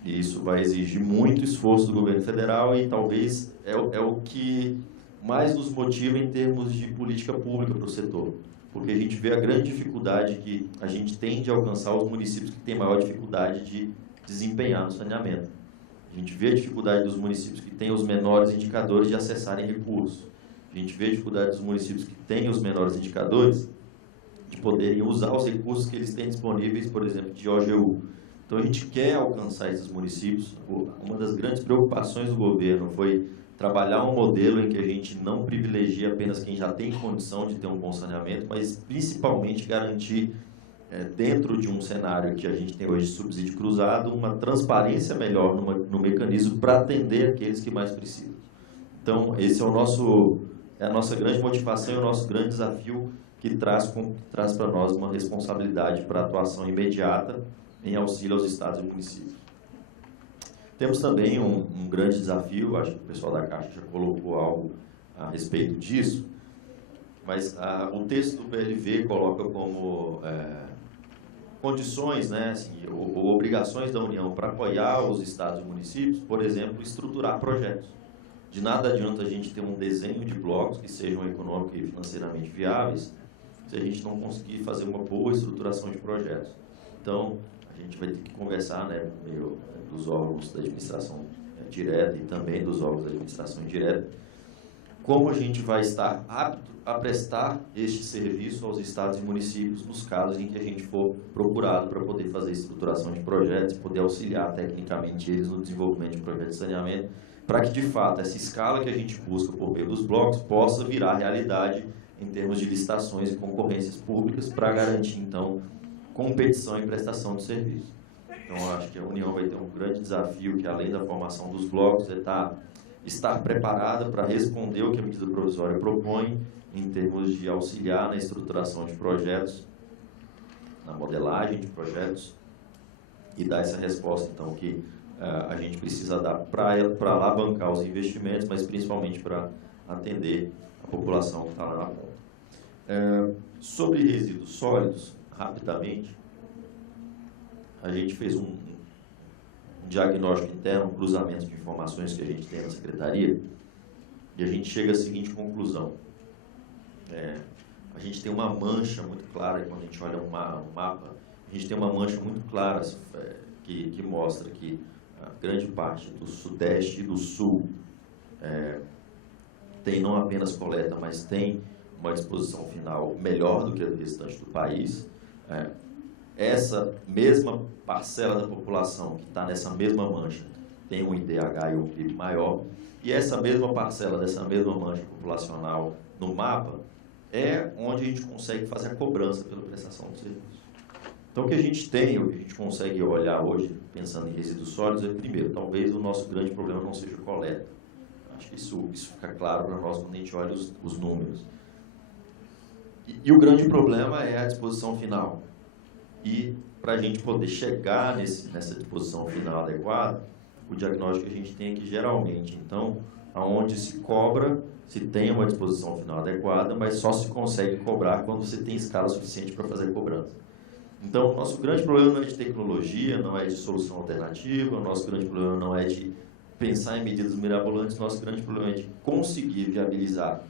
e isso vai exigir muito esforço do governo federal e talvez é o que mais nos motiva em termos de política pública para o setor. Porque a gente vê a grande dificuldade que a gente tem de alcançar os municípios que têm maior dificuldade de desempenhar no saneamento. A gente vê a dificuldade dos municípios que têm os menores indicadores de acessarem recursos. A gente vê a dificuldade dos municípios que têm os menores indicadores de poderem usar os recursos que eles têm disponíveis, por exemplo, de OGU. Então, a gente quer alcançar esses municípios. Uma das grandes preocupações do governo foi trabalhar um modelo em que a gente não privilegia apenas quem já tem condição de ter um bom saneamento, mas principalmente garantir, dentro de um cenário que a gente tem hoje de subsídio cruzado, uma transparência melhor no mecanismo para atender aqueles que mais precisam. Então, esse é a nossa grande motivação e o nosso grande desafio que traz para nós uma responsabilidade para atuação imediata em auxílio aos estados e municípios. Temos também um grande desafio, acho que o pessoal da Caixa já colocou algo a respeito disso, mas o texto do PLV coloca como condições, né, assim, ou obrigações da União para apoiar os estados e municípios, por exemplo, estruturar projetos. De nada adianta a gente ter um desenho de blocos que sejam econômica e financeiramente viáveis se a gente não conseguir fazer uma boa estruturação de projetos. Então, a gente vai ter que conversar, né, meio dos órgãos da administração direta e também dos órgãos da administração indireta, como a gente vai estar apto a prestar este serviço aos estados e municípios nos casos em que a gente for procurado para poder fazer estruturação de projetos, poder auxiliar tecnicamente eles no desenvolvimento de projetos de saneamento, para que, de fato, essa escala que a gente busca por meio dos blocos possa virar realidade em termos de licitações e concorrências públicas para garantir, então, competição e prestação de serviço. Então, eu acho que a União vai ter um grande desafio, que além da formação dos blocos, é estar preparada para responder o que a medida provisória propõe em termos de auxiliar na estruturação de projetos, na modelagem de projetos, e dar essa resposta, então, que a gente precisa dar para alavancar os investimentos, mas principalmente para atender a população que está lá na ponta. Sobre resíduos sólidos, rapidamente, a gente fez um diagnóstico interno, um cruzamento de informações que a gente tem na Secretaria, e a gente chega à seguinte conclusão. A gente tem uma mancha muito clara, quando a gente olha um mapa, a gente tem uma mancha muito clara que mostra que a grande parte do Sudeste e do Sul tem não apenas coleta, mas tem uma disposição final melhor do que a do restante do país. Essa mesma parcela da população que está nessa mesma mancha tem um IDH e um PIB maior, e essa mesma parcela dessa mesma mancha populacional no mapa é onde a gente consegue fazer a cobrança pela prestação do serviço. Então, o que a gente tem, o que a gente consegue olhar hoje, pensando em resíduos sólidos, é, primeiro, talvez o nosso grande problema não seja a coleta. Acho que isso fica claro para nós quando a gente olha os números. E o grande problema é a disposição final. E, para a gente poder chegar nessa disposição final adequada, o diagnóstico que a gente tem é que, geralmente, então, aonde se cobra, se tem uma disposição final adequada, mas só se consegue cobrar quando você tem escala suficiente para fazer a cobrança. Então, o nosso grande problema não é de tecnologia, não é de solução alternativa, o nosso grande problema não é de pensar em medidas mirabolantes, o nosso grande problema é de conseguir viabilizar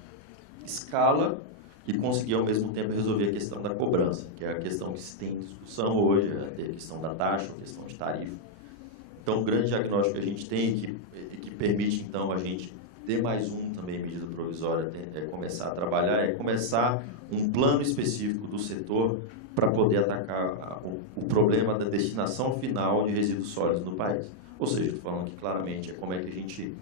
escala e conseguir, ao mesmo tempo, resolver a questão da cobrança, que é a questão que se tem em discussão hoje, a questão da taxa, a questão de tarifa. Então, o grande diagnóstico que a gente tem e que permite, então, a gente ter mais também medida provisória, começar a trabalhar, é começar um plano específico do setor para poder atacar o problema da destinação final de resíduos sólidos no país. Ou seja, estou falando aqui claramente, como é que a gente,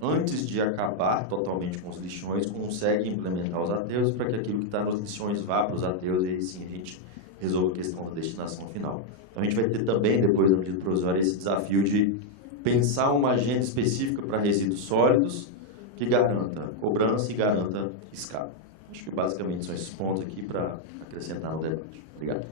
antes de acabar totalmente com os lixões, consegue implementar os aterros para que aquilo que está nos lixões vá para os aterros e aí sim a gente resolva a questão da destinação final. Então, a gente vai ter também, depois da medida provisória, esse desafio de pensar uma agenda específica para resíduos sólidos que garanta cobrança e garanta escala. Acho que basicamente são esses pontos aqui para acrescentar no debate. Obrigado.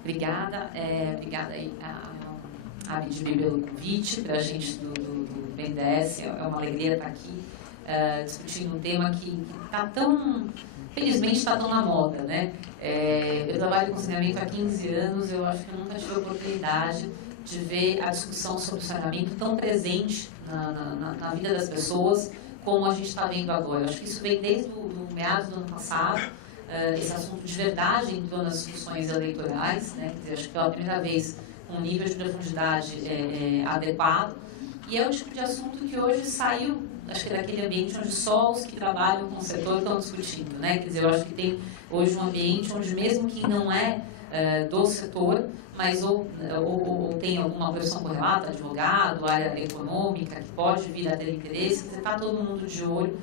Obrigada. Obrigada aí a Abidjuri pelo convite para a gente do BNDES. É uma alegria estar aqui discutindo um tema que está tão... Felizmente está tão na moda, né? Eu trabalho com saneamento há 15 anos, eu acho que eu nunca tive a oportunidade de ver a discussão sobre o saneamento tão presente na vida das pessoas como a gente está vendo agora. Eu acho que isso vem desde o meados do ano passado, esse assunto de verdade entrou nas discussões eleitorais, né? Quer dizer, acho que pela primeira vez um nível de profundidade adequado, e é o tipo de assunto que hoje saiu, acho que daquele ambiente onde só os que trabalham com o setor estão discutindo, né? Quer dizer, eu acho que tem hoje um ambiente onde mesmo quem não é do setor, mas ou tem alguma profissão correlata, advogado, área econômica, que pode vir a ter interesse, está todo mundo de olho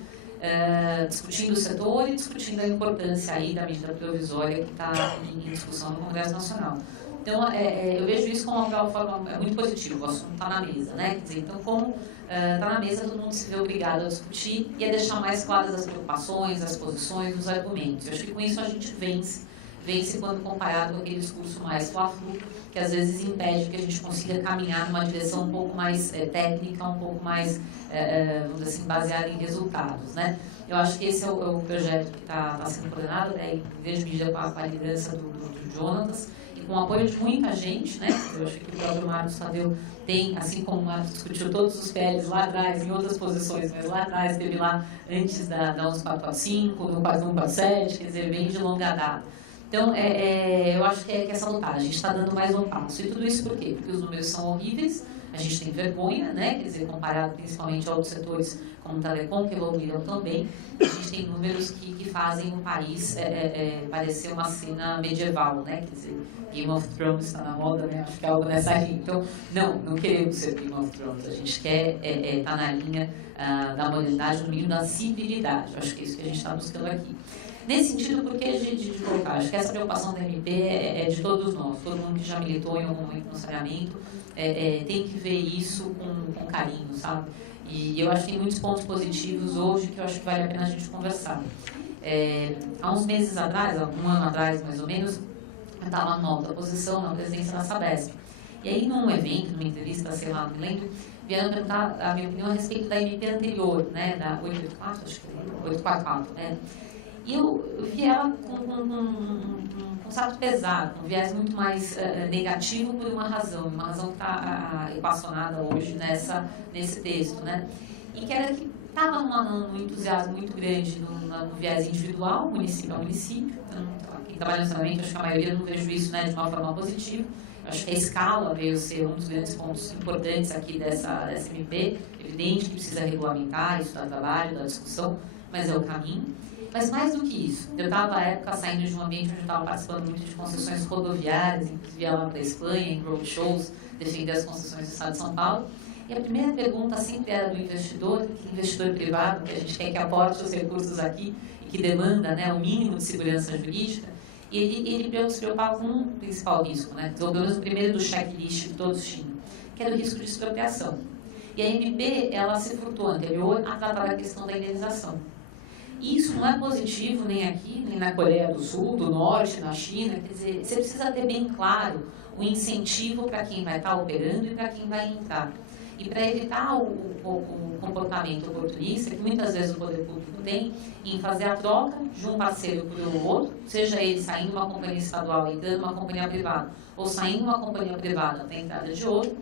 discutindo o setor e discutindo a importância aí da medida provisória que está em discussão no Congresso Nacional. Então, eu vejo isso como uma forma muito positiva, o assunto está na mesa, né? Quer dizer, então, como está na mesa, todo mundo se vê obrigado a discutir e a deixar mais claras as preocupações, as posições, os argumentos. Eu acho que com isso a gente vence quando comparado com aquele discurso mais fla-flu, que às vezes impede que a gente consiga caminhar numa direção um pouco mais técnica, um pouco mais, vamos dizer assim, baseada em resultados, né? Eu acho que esse é o projeto que está sendo coordenado, né, em grande medida com a liderança do Jonatas, e com o apoio de muita gente, né? Eu acho que o próprio Marcos Tadeu tem, assim como o Marcos discutiu todos os PLs lá atrás, em outras posições, mas lá atrás, teve lá antes da 11445, do 4147, quer dizer, bem de longa data. Então, eu acho que é salutar, a gente está dando mais um passo. E tudo isso por quê? Porque os números são horríveis, a gente tem vergonha, né? Quer dizer, comparado principalmente a outros setores como o telecom, que evoluíram também, a gente tem números que fazem o país parecer uma cena medieval, né? Quer dizer, Game of Thrones está na moda, né? Acho que é algo nessa linha. Então, não queremos ser Game of Thrones, a gente quer estar na linha da modernidade, no mínimo da civilidade. Acho que é isso que a gente está buscando aqui. Nesse sentido, por que de colocar? Acho que essa preocupação da MP é de todos nós, todo mundo que já militou em algum momento no saneamento tem que ver isso com carinho, sabe? E eu acho que tem muitos pontos positivos hoje que eu acho que vale a pena a gente conversar. Há uns meses atrás, um ano atrás mais ou menos, eu estava numa alta posição na presidência da Sabesp. E aí, num evento, numa entrevista, sei lá, não me lembro, vieram perguntar a minha opinião a respeito da MP anterior, né, da 884, acho que é 844, né? E eu vi ela com um salto pesado, um viés muito mais negativo por uma razão que está equacionada hoje nesse texto, né? E que era que estava num entusiasmo muito grande no viés individual, município a município. Então, quem trabalha no saneamento, acho que a maioria não vejo isso, né, de uma forma positiva. Acho que a escala veio ser um dos grandes pontos importantes aqui dessa MP. Evidente que precisa regulamentar, isso dá trabalho, dá discussão, mas é o caminho. Mas mais do que isso, eu estava à época saindo de um ambiente onde eu estava participando muito de concessões rodoviárias, inclusive lá para a Espanha, em roadshows, defender as concessões do Estado de São Paulo. E a primeira pergunta sempre era do investidor privado, que a gente quer que aporte os recursos aqui e que demanda, né, o mínimo de segurança jurídica. E ele se preocupava com um principal risco, né, pelo menos o primeiro do checklist que todos tinham, que era o risco de expropriação. E a MP, ela se furtou anterior a tratar da questão da indenização. Isso não é positivo nem aqui, nem na Coreia do Sul, do Norte, na China. Quer dizer, você precisa ter bem claro o incentivo para quem vai estar operando e para quem vai entrar. E para evitar o comportamento oportunista, que muitas vezes o poder público tem, em fazer a troca de um parceiro por um outro, seja ele saindo de uma companhia estadual e entrando em uma companhia privada, ou saindo de uma companhia privada para a entrada de outro,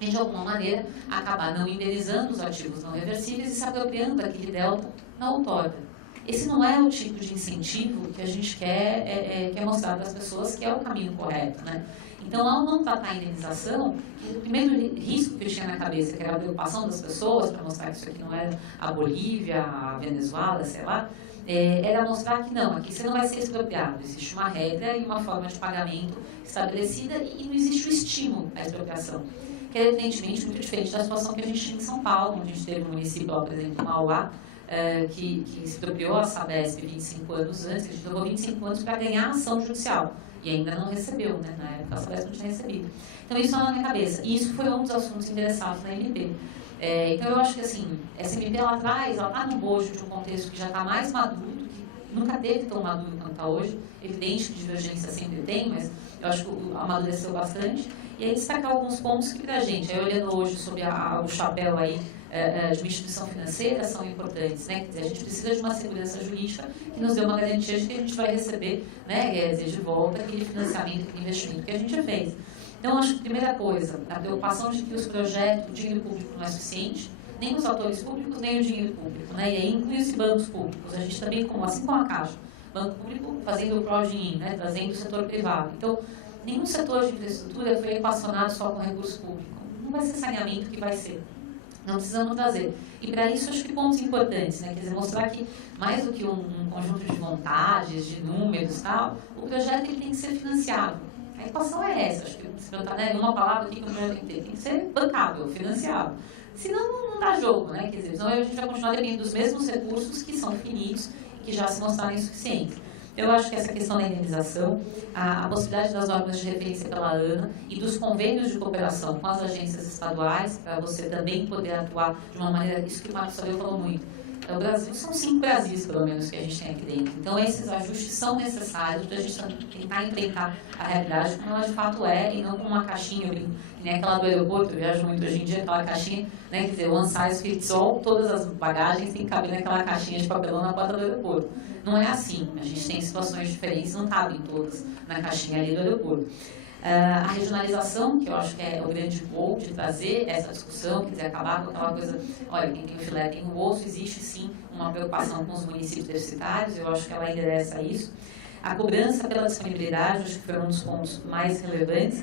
e de alguma maneira acabar não indenizando os ativos não reversíveis e se apropriando daquele delta na outorga. Esse não é o tipo de incentivo que a gente quer mostrar para as pessoas que é o caminho correto, né? Então, ao não tratar a indenização, o primeiro risco que eu tinha na cabeça, que era a preocupação das pessoas, para mostrar que isso aqui não era a Bolívia, a Venezuela, sei lá, era mostrar que não, aqui você não vai ser expropriado. Existe uma regra e uma forma de pagamento estabelecida e não existe o estímulo à expropriação. Que é, evidentemente, muito diferente da situação que a gente tinha em São Paulo, onde a gente teve um município, por exemplo, Mauá, que expropriou a Sabesp 25 anos antes, que a gente levou 25 anos para ganhar a ação judicial. E ainda não recebeu, né? Na época a Sabesp não tinha recebido. Então isso está na minha cabeça. E isso foi um dos assuntos interessados na MP. Então eu acho que assim, essa MP ela está no bojo de um contexto que já está mais maduro, que nunca teve tão maduro quanto está hoje. Evidente que divergência sempre tem, mas eu acho que amadureceu bastante. E aí destacar alguns pontos que para a gente, aí olhando hoje sobre o chapéu aí, de uma instituição financeira são importantes, né? Quer dizer, a gente precisa de uma segurança jurídica que nos dê uma garantia de que a gente vai receber, né, quer dizer, de volta aquele financiamento, aquele investimento que a gente fez. Então, acho que a primeira coisa, a preocupação de que os projetos, o dinheiro público não é suficiente, nem os atores públicos, nem o dinheiro público, né? E aí inclui os bancos públicos, a gente também, assim como a Caixa, banco público fazendo o PROGIN, né, trazendo o setor privado. Então, nenhum setor de infraestrutura foi equacionado só com recurso público. Não vai ser saneamento que vai ser. Não precisamos trazer. E para isso, acho que pontos importantes, né? Quer dizer, mostrar que, mais do que um conjunto de vontades, de números e tal, o projeto ele tem que ser financiado. A equação é essa. Acho que se perguntar, né, uma palavra aqui que o projeto tem que ser bancável, financiável. Senão, não dá jogo, né? Quer dizer, senão a gente vai continuar dependendo dos mesmos recursos que são finitos e que já se mostraram insuficientes. Eu acho que essa questão da indenização, a possibilidade das normas de referência pela ANA e dos convênios de cooperação com as agências estaduais, para você também poder atuar de uma maneira, isso que o Marcos Aurélio falou muito. O Brasil, são 5 Brasis, pelo menos, que a gente tem aqui dentro. Então, esses ajustes são necessários para a gente tentar enfrentar a realidade como ela de fato é, e não com uma caixinha, nem aquela do aeroporto, eu viajo muito hoje em dia, aquela caixinha, né, quer dizer, one size fits all, todas as bagagens têm que caber naquela caixinha de papelão na porta do aeroporto. Não é assim, a gente tem situações diferentes, não cabem todas na caixinha ali do aeroporto. A regionalização, que eu acho que é o grande gol de trazer essa discussão, quer dizer, acabar com aquela coisa, olha, quem tem o filé tem o osso, existe sim uma preocupação com os municípios deficitários, eu acho que ela endereça isso. A cobrança pela disponibilidade, acho que foi um dos pontos mais relevantes.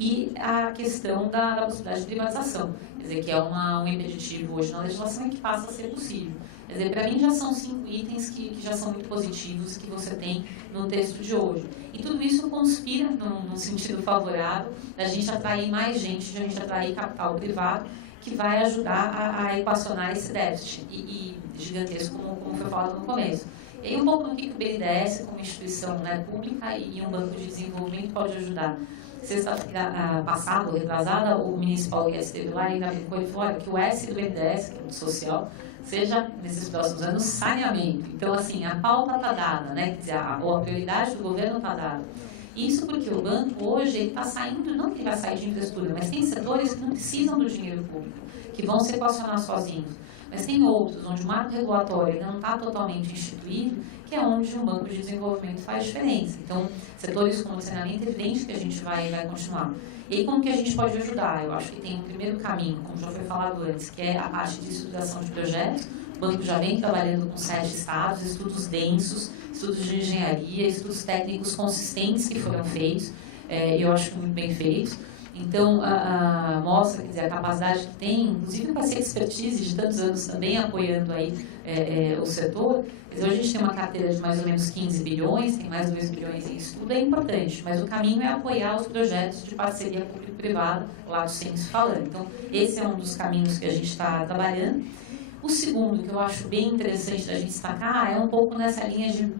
e a questão da possibilidade de privatização, quer dizer, que é um impeditivo hoje na legislação e que passa a ser possível. Quer dizer, para mim já são 5 itens que já são muito positivos que você tem no texto de hoje. E tudo isso conspira num sentido favorável da gente atrair mais gente, de a gente atrair capital privado, que vai ajudar a equacionar esse déficit e gigantesco, como foi falado no começo. E aí um pouco no que o BNDES, como instituição, né, pública e um banco de desenvolvimento pode ajudar. Sexta-feira passada, ou retrasada, o ministro Paulo Guedes esteve lá e ainda ficou e falou que o S do BNDES, que é o social, seja, nesses próximos anos, saneamento. Então, assim, a pauta está dada, né? Quer dizer, a prioridade do governo está dada. Isso porque o banco, hoje, ele está saindo, não que ele vai sair de infraestrutura, mas tem setores que não precisam do dinheiro público, que vão se equacionar sozinhos. Mas tem outros, onde o marco regulatório ainda não está totalmente instituído, que é onde um banco de desenvolvimento faz diferença. Então, setores como o saneamento, é evidente que a gente vai continuar. E aí, como que a gente pode ajudar? Eu acho que tem um primeiro caminho, como já foi falado antes, que é a parte de estruturação de projetos. O banco já vem trabalhando com 7 estados, estudos densos, estudos de engenharia, estudos técnicos consistentes que foram feitos, e eu acho que muito bem feitos. Então, mostra, quer dizer, a capacidade que tem, inclusive com essa expertise de tantos anos também apoiando aí o setor. Quer dizer, hoje a gente tem uma carteira de mais ou menos 15 bilhões, tem mais 2 bilhões em estudo, é importante, mas o caminho é apoiar os projetos de parceria público-privada, lá do CEMS falando. Então, esse é um dos caminhos que a gente está trabalhando. O segundo, que eu acho bem interessante da gente destacar, é um pouco nessa linha de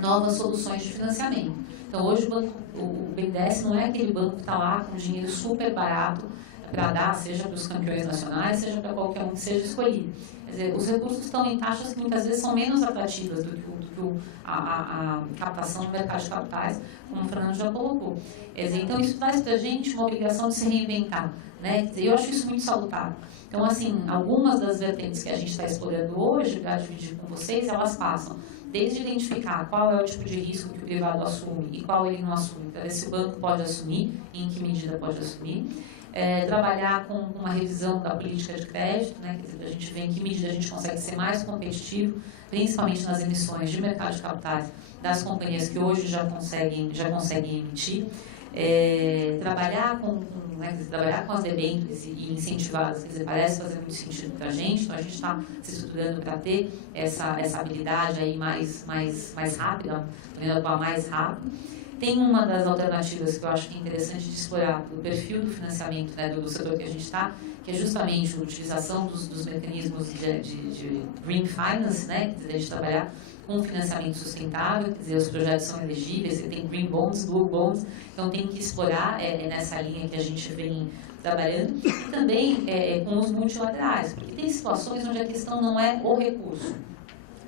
novas soluções de financiamento. Então, hoje o BNDES não é aquele banco que está lá com dinheiro super barato para dar, seja para os campeões nacionais, seja para qualquer um que seja escolhido. Quer dizer, os recursos estão em taxas que muitas vezes são menos atrativas do que a captação do mercado de capitais, como o Fernando já colocou. Quer dizer, então, isso traz para a gente uma obrigação de se reinventar, né? Quer dizer, eu acho isso muito salutar. Então, assim, algumas das vertentes que a gente está explorando hoje, para dividir com vocês, elas passam desde identificar qual é o tipo de risco que o privado assume e qual ele não assume, para ver se o banco pode assumir e em que medida pode assumir. Trabalhar com uma revisão da política de crédito, né, quer dizer, para a gente ver em que medida a gente consegue ser mais competitivo, principalmente nas emissões de mercado de capitais das companhias que hoje já conseguem emitir. Trabalhar com as debêntures e incentivá-las, quer dizer, parece fazer muito sentido para a gente, então a gente está se estruturando para ter essa habilidade aí mais rápida, podendo atuar mais rápido. Tem uma das alternativas que eu acho que é interessante de explorar o perfil do financiamento, né, do setor que a gente está, que é justamente a utilização dos mecanismos de green finance, né, quer dizer, a gente trabalhar com financiamento sustentável, quer dizer, os projetos são elegíveis, você tem green bonds, blue bonds, então tem que explorar nessa linha que a gente vem trabalhando, e também com os multilaterais, porque tem situações onde a questão não é o recurso,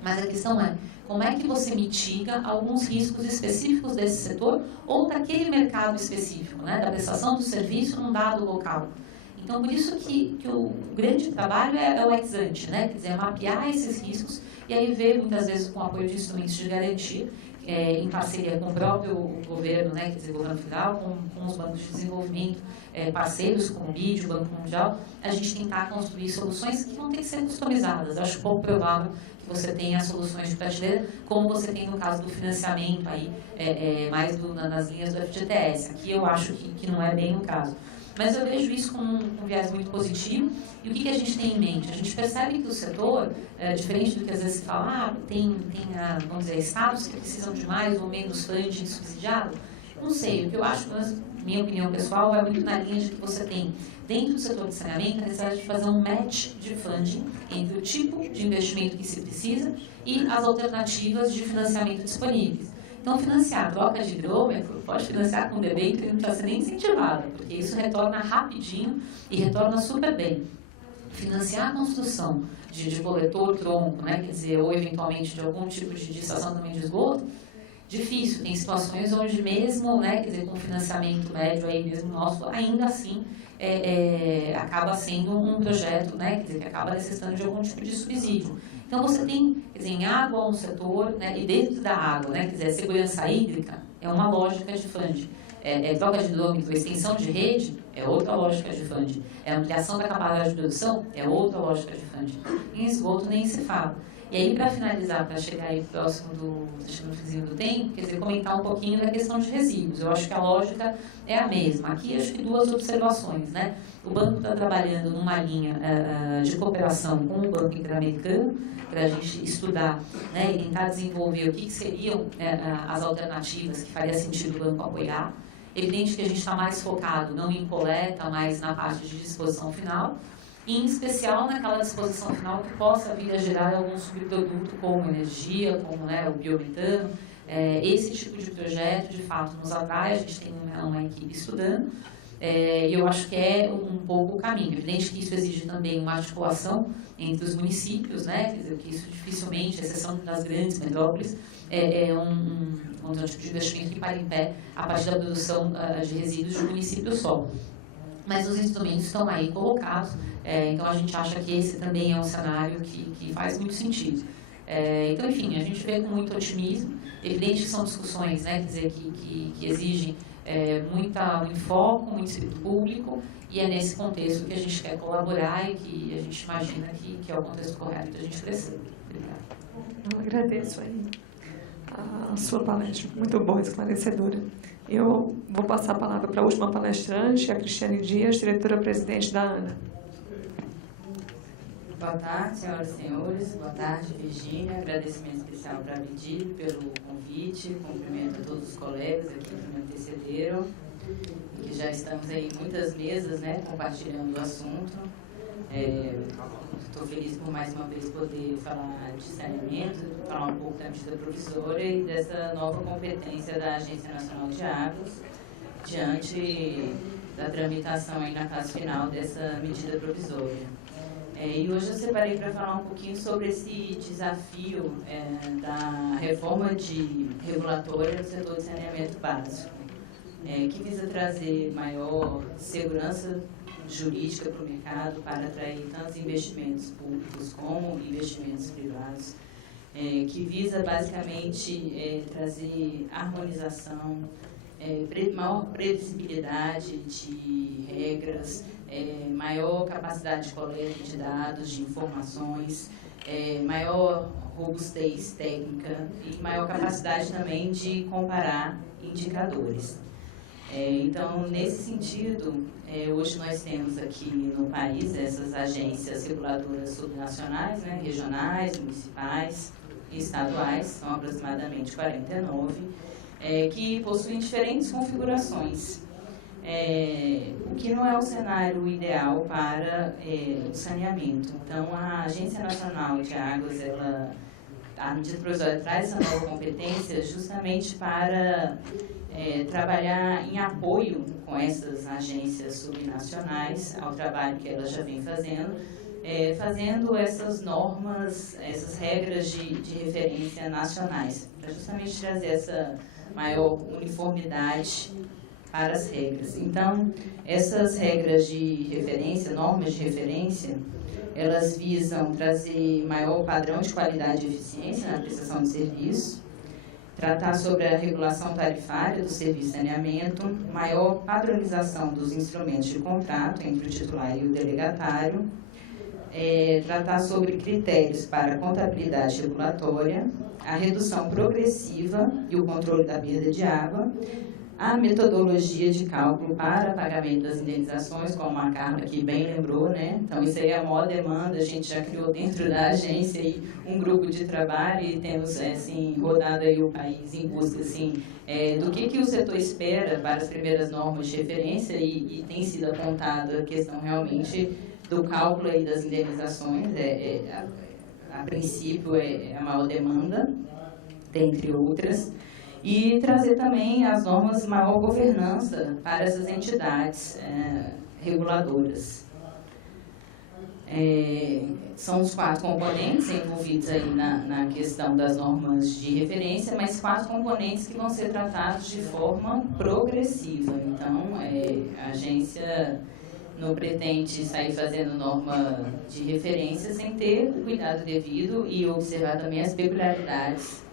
mas a questão é como é que você mitiga alguns riscos específicos desse setor ou daquele mercado específico, né, da prestação do serviço num dado local. Então, por isso que o grande trabalho é o ex ante, né, quer dizer, mapear esses riscos e aí ver, muitas vezes, com o apoio de instrumentos de garantia, em parceria com o próprio governo, né, quer dizer, governo federal, com os bancos de desenvolvimento, parceiros como o BID, o Banco Mundial, a gente tentar construir soluções que vão ter que ser customizadas. Eu acho pouco provável que você tenha soluções de prateleira, como você tem no caso do financiamento, aí, mais nas linhas do FGTS. Aqui eu acho que não é bem o caso. Mas eu vejo isso como um viés muito positivo. E o que a gente tem em mente? A gente percebe que o setor, diferente do que às vezes se fala, tem vamos dizer, estados que precisam de mais ou menos funding subsidiado. Não sei, o que eu acho, minha opinião pessoal, vai muito na linha de que você tem, dentro do setor de saneamento, a necessidade de fazer um match de funding entre o tipo de investimento que se precisa e as alternativas de financiamento disponíveis. Então, financiar troca de hidrômetro, pode financiar com debênture, não precisa ser nem incentivada, porque isso retorna rapidinho e retorna super bem. Financiar a construção de coletor tronco, né, quer dizer, ou eventualmente de algum tipo de estação também de esgoto, difícil. Tem situações onde mesmo, né, quer dizer, com financiamento médio aí mesmo nosso, ainda assim acaba sendo um projeto, né, quer dizer, que acaba necessitando de algum tipo de subsídio. Então, você tem, quer dizer, em água um setor, né, e dentro da água, né, quer dizer, a segurança hídrica é uma lógica de funding. Troca de hidrômetro, extensão de rede, é outra lógica de funding. Ampliação da capacidade de produção, é outra lógica de funding. Em esgoto, nem se fala. E aí, para finalizar, para chegar aí próximo do finzinho do tempo, quer dizer, comentar um pouquinho da questão de resíduos. Eu acho que a lógica é a mesma. Aqui, acho que duas observações, né? O banco está trabalhando numa linha de cooperação com o Banco Interamericano, para a gente estudar, né, e tentar desenvolver o que seriam as alternativas que faria sentido o banco apoiar. Evidente que a gente está mais focado não em coleta, mas na parte de disposição final, e em especial naquela disposição final que possa vir a gerar algum subproduto como energia, como, né, o biometano. Esse tipo de projeto, de fato, nos atrai, a gente tem uma equipe estudando, e eu acho que é um pouco o caminho. Evidente que isso exige também uma articulação entre os municípios, né? Quer dizer, que isso dificilmente, a exceção das grandes metrópoles, um tipo de investimento que para em pé a partir da produção de resíduos de município só. Mas os instrumentos estão aí colocados, então a gente acha que esse também é um cenário que faz muito sentido. Então, enfim, a gente vê com muito otimismo. Evidente que são discussões, né, quer dizer, que exigem muito foco, muito espírito público, e é nesse contexto que a gente quer colaborar e que a gente imagina que é o contexto correto que a gente precisa. Obrigada. Eu agradeço aí a sua palestra, muito boa, esclarecedora. Eu vou passar a palavra para a última palestrante, a Cristiane Dias, diretora-presidente da ANA. Boa tarde, senhoras e senhores. Boa tarde, Virgínia. Agradecimento especial para a Vidil pelo convite. Cumprimento a todos os colegas aqui que me antecederam, que já estamos aí em muitas mesas, né, compartilhando o assunto. Estou feliz por mais uma vez poder falar de saneamento, falar um pouco da medida provisória e dessa nova competência da Agência Nacional de Águas diante da tramitação aí na fase final dessa medida provisória. E hoje eu separei para falar um pouquinho sobre esse desafio da reforma regulatória do setor de saneamento básico, que visa trazer maior segurança jurídica para o mercado para atrair tantos investimentos públicos como investimentos privados, que visa basicamente trazer harmonização, maior previsibilidade de regras, maior capacidade de coleta de dados, de informações, maior robustez técnica e maior capacidade também de comparar indicadores. Então, nesse sentido, hoje nós temos aqui no país essas agências reguladoras subnacionais, né, regionais, municipais e estaduais, são aproximadamente 49, que possuem diferentes configurações, o que não é o cenário ideal para o saneamento. Então, a Agência Nacional de Águas, a medida provisória traz essa nova competência justamente para trabalhar em apoio com essas agências subnacionais ao trabalho que elas já vêm fazendo, fazendo essas normas, essas regras de referência nacionais, para justamente trazer essa maior uniformidade para as regras. Então, essas regras de referência, normas de referência, elas visam trazer maior padrão de qualidade e eficiência na prestação de serviço, tratar sobre a regulação tarifária do serviço de saneamento, maior padronização dos instrumentos de contrato entre o titular e o delegatário, tratar sobre critérios para a contabilidade regulatória, a redução progressiva e o controle da perda de água, a metodologia de cálculo para pagamento das indenizações, como a Carla aqui bem lembrou, né? Então, isso aí é a maior demanda, a gente já criou dentro da agência aí um grupo de trabalho e temos, assim, rodado aí o país em busca, assim, do que o setor espera para as primeiras normas de referência e tem sido apontada a questão realmente do cálculo aí das indenizações, a princípio é a maior demanda, dentre outras. E trazer também as normas de maior governança para essas entidades reguladoras. São os 4 componentes envolvidos aí na questão das normas de referência, mas 4 componentes que vão ser tratados de forma progressiva. Então, a agência não pretende sair fazendo norma de referência sem ter o cuidado devido e observar também as peculiaridades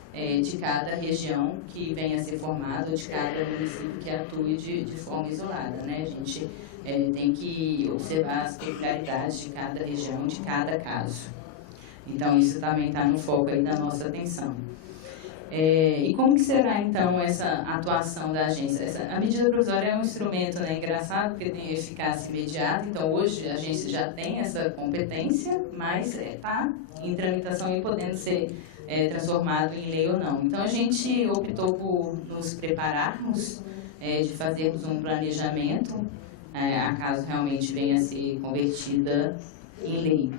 de cada região que venha a ser formada, ou de cada município que atue de forma isolada, né? A gente tem que observar as peculiaridades de cada região, de cada caso. Então, isso também está no foco aí da nossa atenção. E como que será, então, essa atuação da agência? A medida provisória é um instrumento, né, engraçado, porque tem eficácia imediata. Então, hoje, a agência já tem essa competência, mas está em tramitação e podendo ser transformado em lei ou não. Então, a gente optou por nos prepararmos, de fazermos um planejamento, acaso realmente venha a ser convertida em lei.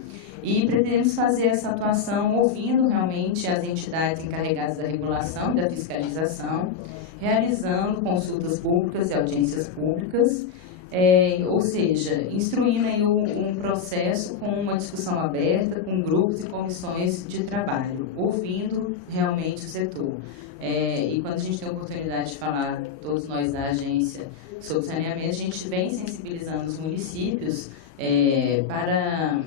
E pretendemos fazer essa atuação ouvindo realmente as entidades encarregadas da regulação e da fiscalização, realizando consultas públicas e audiências públicas, ou seja, instruindo aí um processo com uma discussão aberta, com grupos e comissões de trabalho, ouvindo realmente o setor. E quando a gente tem a oportunidade de falar, todos nós da agência, sobre saneamento, a gente vem sensibilizando os municípios para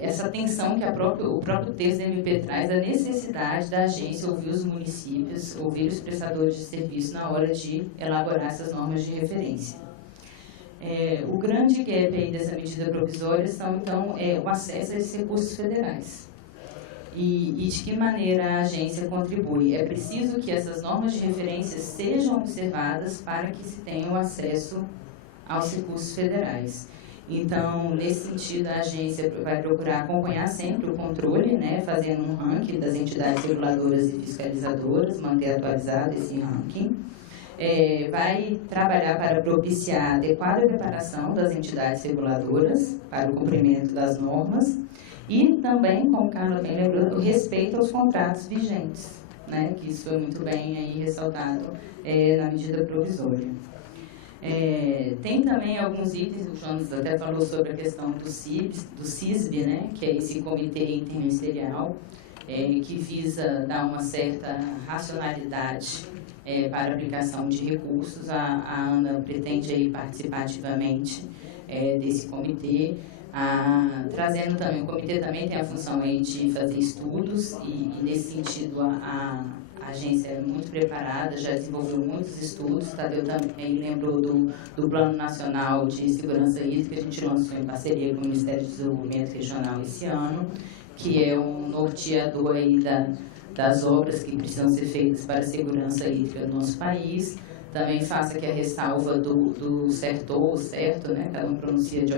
essa atenção que o próprio texto da MP traz, da necessidade da agência ouvir os municípios, ouvir os prestadores de serviço na hora de elaborar essas normas de referência. O grande gap aí dessa medida provisória são, então, o acesso a esses recursos federais. E de que maneira a agência contribui? É preciso que essas normas de referência sejam observadas para que se tenha o acesso aos recursos federais. Então, nesse sentido, a agência vai procurar acompanhar sempre o controle, né, fazendo um ranking das entidades reguladoras e fiscalizadoras, manter atualizado esse ranking. Vai trabalhar para propiciar a adequada preparação das entidades reguladoras para o cumprimento das normas e também, como o Carlos bem lembrou, o respeito aos contratos vigentes, né, que isso foi muito bem aí ressaltado na medida provisória. Tem também alguns itens, o Jonas até falou sobre a questão do CISB, né, que é esse comitê interministerial, que visa dar uma certa racionalidade para a aplicação de recursos. A ANA pretende aí participar ativamente desse comitê, trazendo também, o comitê também tem a função aí de fazer estudos e nesse sentido a agência é muito preparada, já desenvolveu muitos estudos. Tadeu também lembrou do Plano Nacional de Segurança Hídrica, que a gente lançou em parceria com o Ministério do Desenvolvimento Regional esse ano, que é um norteador aí das obras que precisam ser feitas para a segurança hídrica do nosso país. Também faço aqui a ressalva do certo, né? Cada um pronuncia de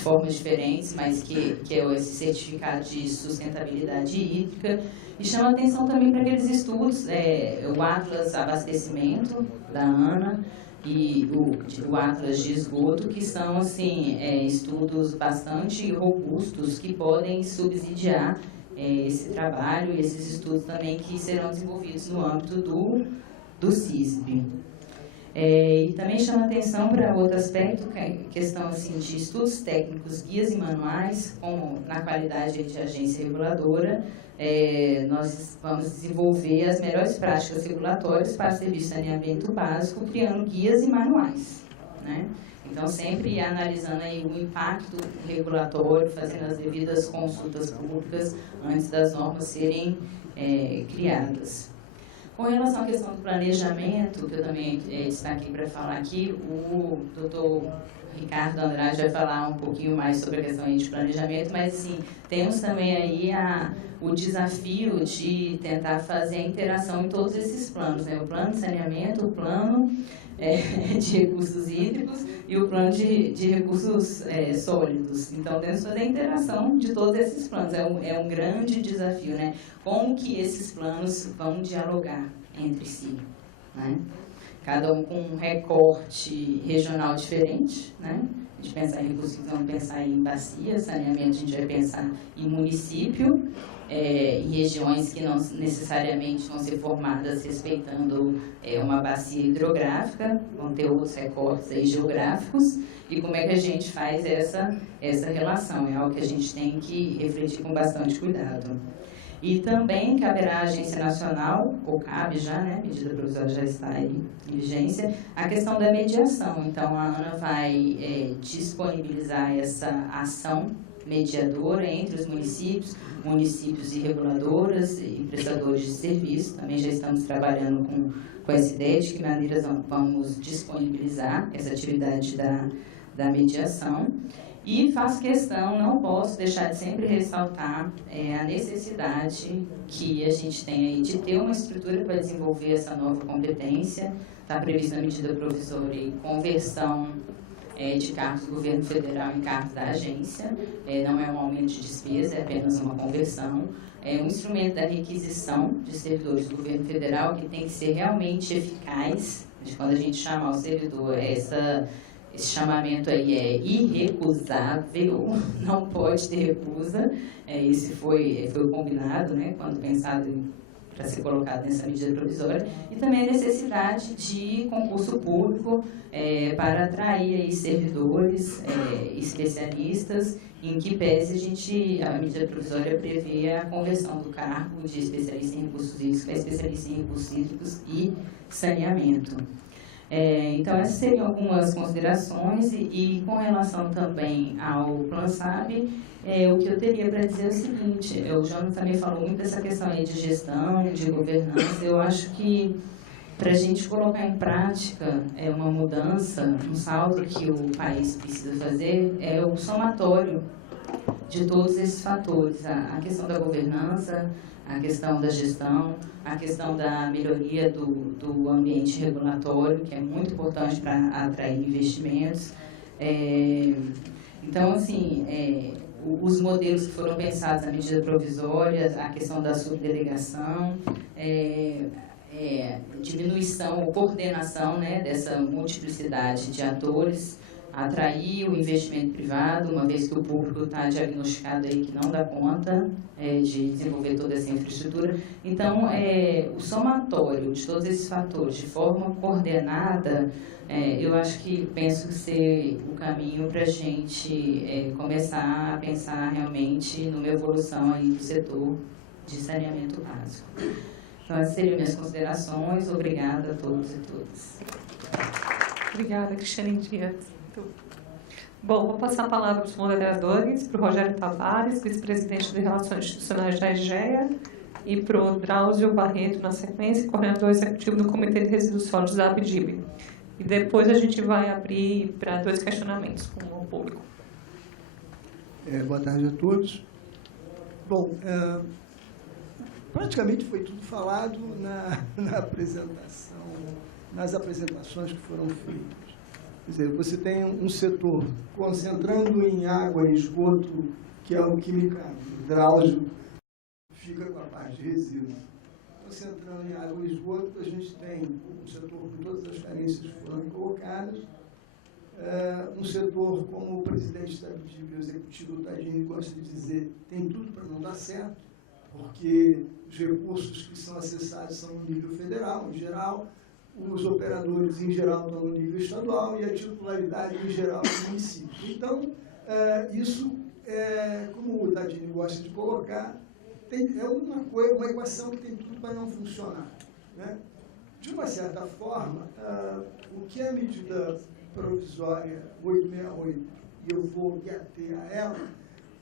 formas diferentes, mas que é esse certificado de sustentabilidade hídrica. E chama atenção também para aqueles estudos, o Atlas Abastecimento, da ANA, e o Atlas de Esgoto, que são assim, estudos bastante robustos que podem subsidiar esse trabalho e esses estudos também que serão desenvolvidos no âmbito do CISB. E também chama atenção para outro aspecto, que é a questão assim, de estudos técnicos, guias e manuais, como na qualidade de agência reguladora. Nós vamos desenvolver as melhores práticas regulatórias para o serviço de saneamento básico, criando guias e manuais, né? Então, sempre analisando aí o impacto regulatório, fazendo as devidas consultas públicas antes das normas serem criadas. Com relação à questão do planejamento, que eu também destaquei para falar aqui, o doutor Ricardo Andrade vai falar um pouquinho mais sobre a questão aí de planejamento, mas sim, temos também aí o desafio de tentar fazer a interação em todos esses planos, né? O plano de saneamento, o plano de recursos hídricos e o plano de recursos sólidos. Então, temos que fazer a interação de todos esses planos. É um grande desafio, né? Como que esses planos vão dialogar entre si, né? Cada um com um recorte regional diferente, né? A gente pensar em recursos, vamos pensar em bacia, saneamento, a gente vai pensar em município, em regiões que não necessariamente vão ser formadas respeitando uma bacia hidrográfica, vão ter outros recortes aí geográficos, e como é que a gente faz essa relação? É algo que a gente tem que refletir com bastante cuidado. E também caberá à Agência Nacional, ou cabe já, né, a medida provisória já está aí em vigência, a questão da mediação. Então, a ANA vai disponibilizar essa ação mediadora entre os municípios e reguladoras e prestadores de serviço. Também já estamos trabalhando com essa ideia de que maneiras vamos disponibilizar essa atividade da mediação. E faço questão, não posso deixar de sempre ressaltar a necessidade que a gente tem aí de ter uma estrutura para desenvolver essa nova competência. Está prevista na medida provisória e conversão de cargos do governo federal em cargos da agência. Não é um aumento de despesa, é apenas uma conversão. É um instrumento da requisição de servidores do governo federal que tem que ser realmente eficaz. Quando a gente chamar o servidor, esse chamamento aí é irrecusável, não pode ter recusa. Esse foi o combinado, né, quando pensado para ser colocado nessa medida provisória. E também a necessidade de concurso público para atrair aí servidores, especialistas, em que pese a medida provisória prevê a conversão do cargo de especialista em recursos hídricos para especialista em recursos hídricos e saneamento. Então, essas seriam algumas considerações e com relação também ao PlanSAB, o que eu teria para dizer é o seguinte: o Jonas também falou muito dessa questão aí de gestão, de governança. Eu acho que para a gente colocar em prática uma mudança, um salto que o país precisa fazer, é o somatório de todos esses fatores, a questão da governança, a questão da gestão, a questão da melhoria do ambiente regulatório, que é muito importante para atrair investimentos. Então, assim, os modelos que foram pensados na medida provisória, a questão da subdelegação, diminuição ou coordenação, né, dessa multiplicidade de atores, atrair o investimento privado, uma vez que o público está diagnosticado aí que não dá conta de desenvolver toda essa infraestrutura. Então, o somatório de todos esses fatores, de forma coordenada, eu acho que penso ser o caminho para a gente começar a pensar realmente numa evolução aí do setor de saneamento básico. Então, essas seriam minhas considerações. Obrigada a todos e todas. Obrigada, Cristiane Dias. Bom, vou passar a palavra para os moderadores, para o Rogério Tavares, vice-presidente de Relações Institucionais da EGEA, e para o Drauzio Barreto, na sequência, coordenador executivo do Comitê de Resíduos Sólidos da ABDIB. E depois a gente vai abrir para 2 questionamentos com o público. Boa tarde a todos. Bom, praticamente foi tudo falado na apresentação, nas apresentações que foram feitas. Quer dizer, você tem um setor concentrando em água e esgoto, que é o química, o Drauzio fica com a parte de resíduos. Concentrando em água e esgoto, a gente tem um setor com todas as carências que foram colocadas, um setor, como o presidente da ABDIB, o executivo Tadini, gosta de dizer, tem tudo para não dar certo, porque os recursos que são acessados são no nível federal, em geral, os operadores, em geral, estão no nível estadual e a titularidade, em geral, do município. Então, isso, como o Tadini gosta de colocar, uma equação que tem tudo para não funcionar, né? De uma certa forma, o que a medida provisória 868, e eu vou me ater a ela,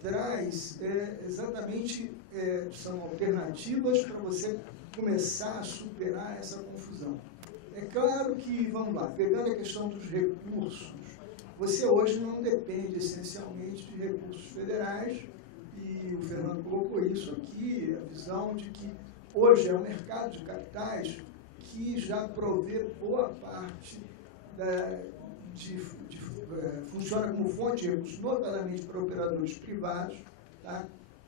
traz exatamente, são alternativas para você começar a superar essa confusão. É claro que, vamos lá, pegando a questão dos recursos, você hoje não depende essencialmente de recursos federais, e o Fernando colocou isso aqui, a visão de que hoje é um mercado de capitais que já provê boa parte funciona como fonte de recursos, notadamente para operadores privados, tá?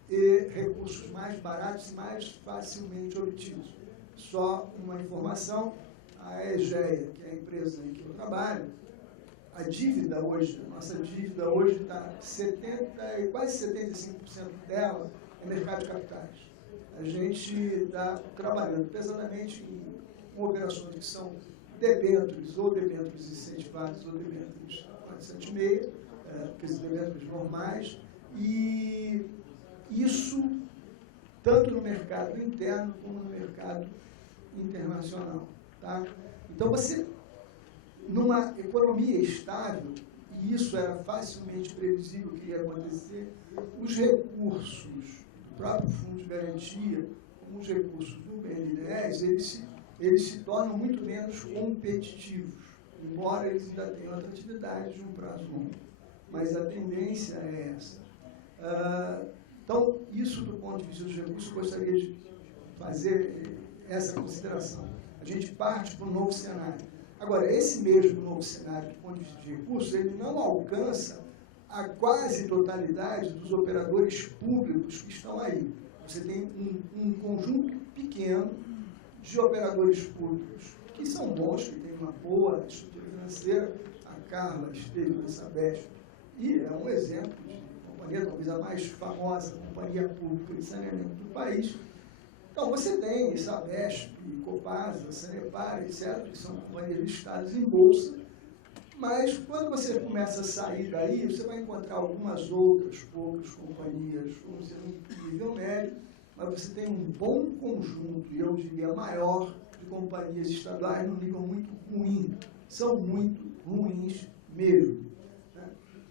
E recursos mais baratos e mais facilmente obtidos. Só uma informação, a EGEA, que é a empresa em que eu trabalho, a dívida hoje, a nossa dívida hoje está quase 75% dela é mercado de capitais. A gente está trabalhando pesadamente em operações que são debêntures, ou debêntures incentivados, ou debêntures 476, debêntures normais, e isso tanto no mercado interno como no mercado internacional. Tá? Então, você, numa economia estável, e isso era facilmente previsível que ia acontecer, os recursos do próprio Fundo de Garantia, como os recursos do BNDES, eles se tornam muito menos competitivos, embora eles ainda tenham atratividade de um prazo longo. mas a tendência é essa. Então, isso do ponto de vista dos recursos, eu gostaria de fazer essa consideração. A gente parte para um novo cenário. Agora, esse mesmo novo cenário, do ponto de vista de recursos, ele não alcança a quase totalidade dos operadores públicos que estão aí. Você tem um conjunto pequeno de operadores públicos que são bons, que têm uma boa estrutura financeira. A Carla esteve na Sabesp e é um exemplo de companhia, talvez a mais famosa companhia pública de saneamento do país. Então, você tem Sabesp, Copasa, Sanepar, etc., que são companhias listadas em bolsa, mas quando você começa a sair daí, você vai encontrar algumas outras poucas companhias, vamos dizer, no nível médio, mas você tem um bom conjunto, e eu diria maior, de companhias estaduais no nível muito ruim. São muito ruins mesmo. Né?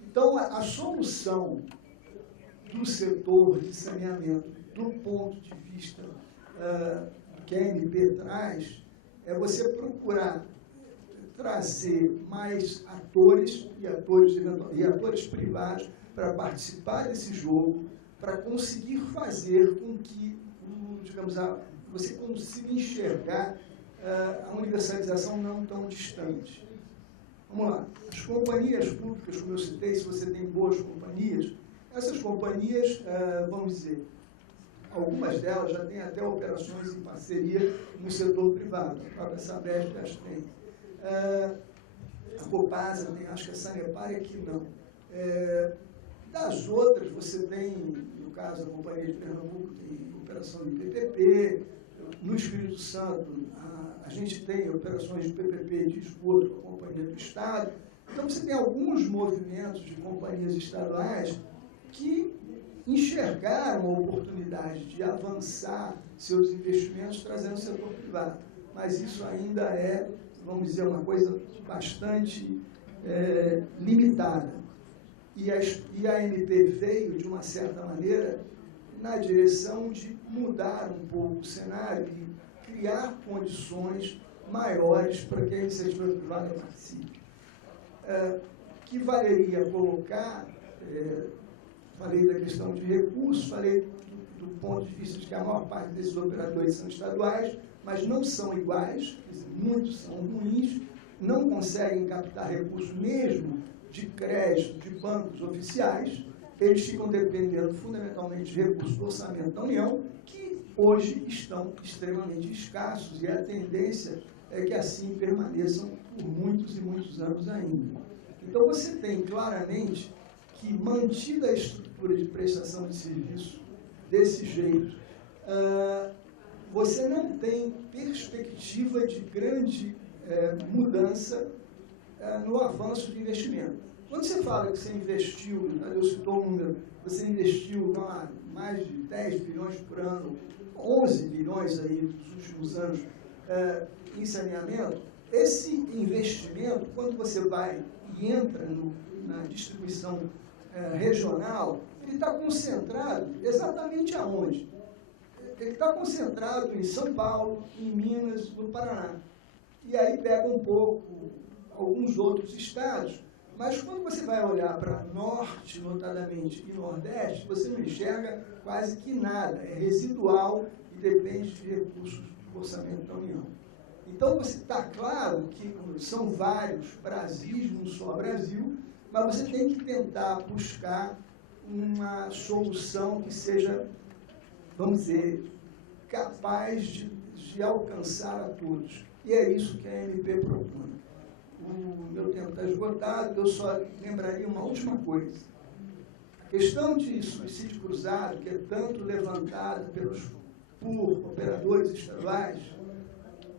Então, a solução do setor de saneamento, do ponto de vista que a ANP traz, é você procurar trazer mais atores e atores privados para participar desse jogo, para conseguir fazer com que, digamos, você consiga enxergar a universalização não tão distante. Vamos lá. As companhias públicas, como eu citei, se você tem boas companhias, essas companhias, vamos dizer, algumas delas já têm até operações em parceria no setor privado. A própria Sabesp já tem. A Copasa tem, acho que a Sanepar é que não. Das outras, você tem, no caso da Companhia de Pernambuco, tem operação de PPP. No Espírito Santo, a gente tem operações de PPP de esgoto com a Companhia do Estado. Então, você tem alguns movimentos de companhias estaduais que enxergaram a oportunidade de avançar seus investimentos trazendo o setor privado. Mas isso ainda é, vamos dizer, uma coisa bastante limitada. E a ANP veio, de uma certa maneira, na direção de mudar um pouco o cenário e criar condições maiores para que a iniciativa privada participe. Que valeria colocar, falei da questão de recursos, falei do ponto de vista de que a maior parte desses operadores são estaduais, mas não são iguais, muitos são ruins, não conseguem captar recursos mesmo de crédito de bancos oficiais, eles ficam dependendo fundamentalmente de recursos do orçamento da União, que hoje estão extremamente escassos, e a tendência é que assim permaneçam por muitos e muitos anos ainda. Então você tem claramente que, mantida a estrutura de prestação de serviço desse jeito, você não tem perspectiva de grande mudança no avanço de investimento. Quando você fala que você investiu, eu citou um número, você investiu mais de 10 bilhões por ano, 11 bilhões aí nos últimos anos em saneamento, esse investimento, quando você vai e entra na distribuição regional, ele está concentrado exatamente aonde? Ele está concentrado em São Paulo, em Minas, no Paraná. E aí pega um pouco alguns outros estados, mas quando você vai olhar para Norte, notadamente, e Nordeste, você não enxerga quase que nada. É residual e depende de recursos do orçamento da União. Então, você está claro que são vários Brasis, não só Brasil, mas você tem que tentar buscar uma solução que seja, vamos dizer, capaz de alcançar a todos. E é isso que a ANP propõe. O meu tempo está esgotado, eu só lembraria uma última coisa. A questão de suicídio cruzado, que é tanto levantada por operadores estaduais,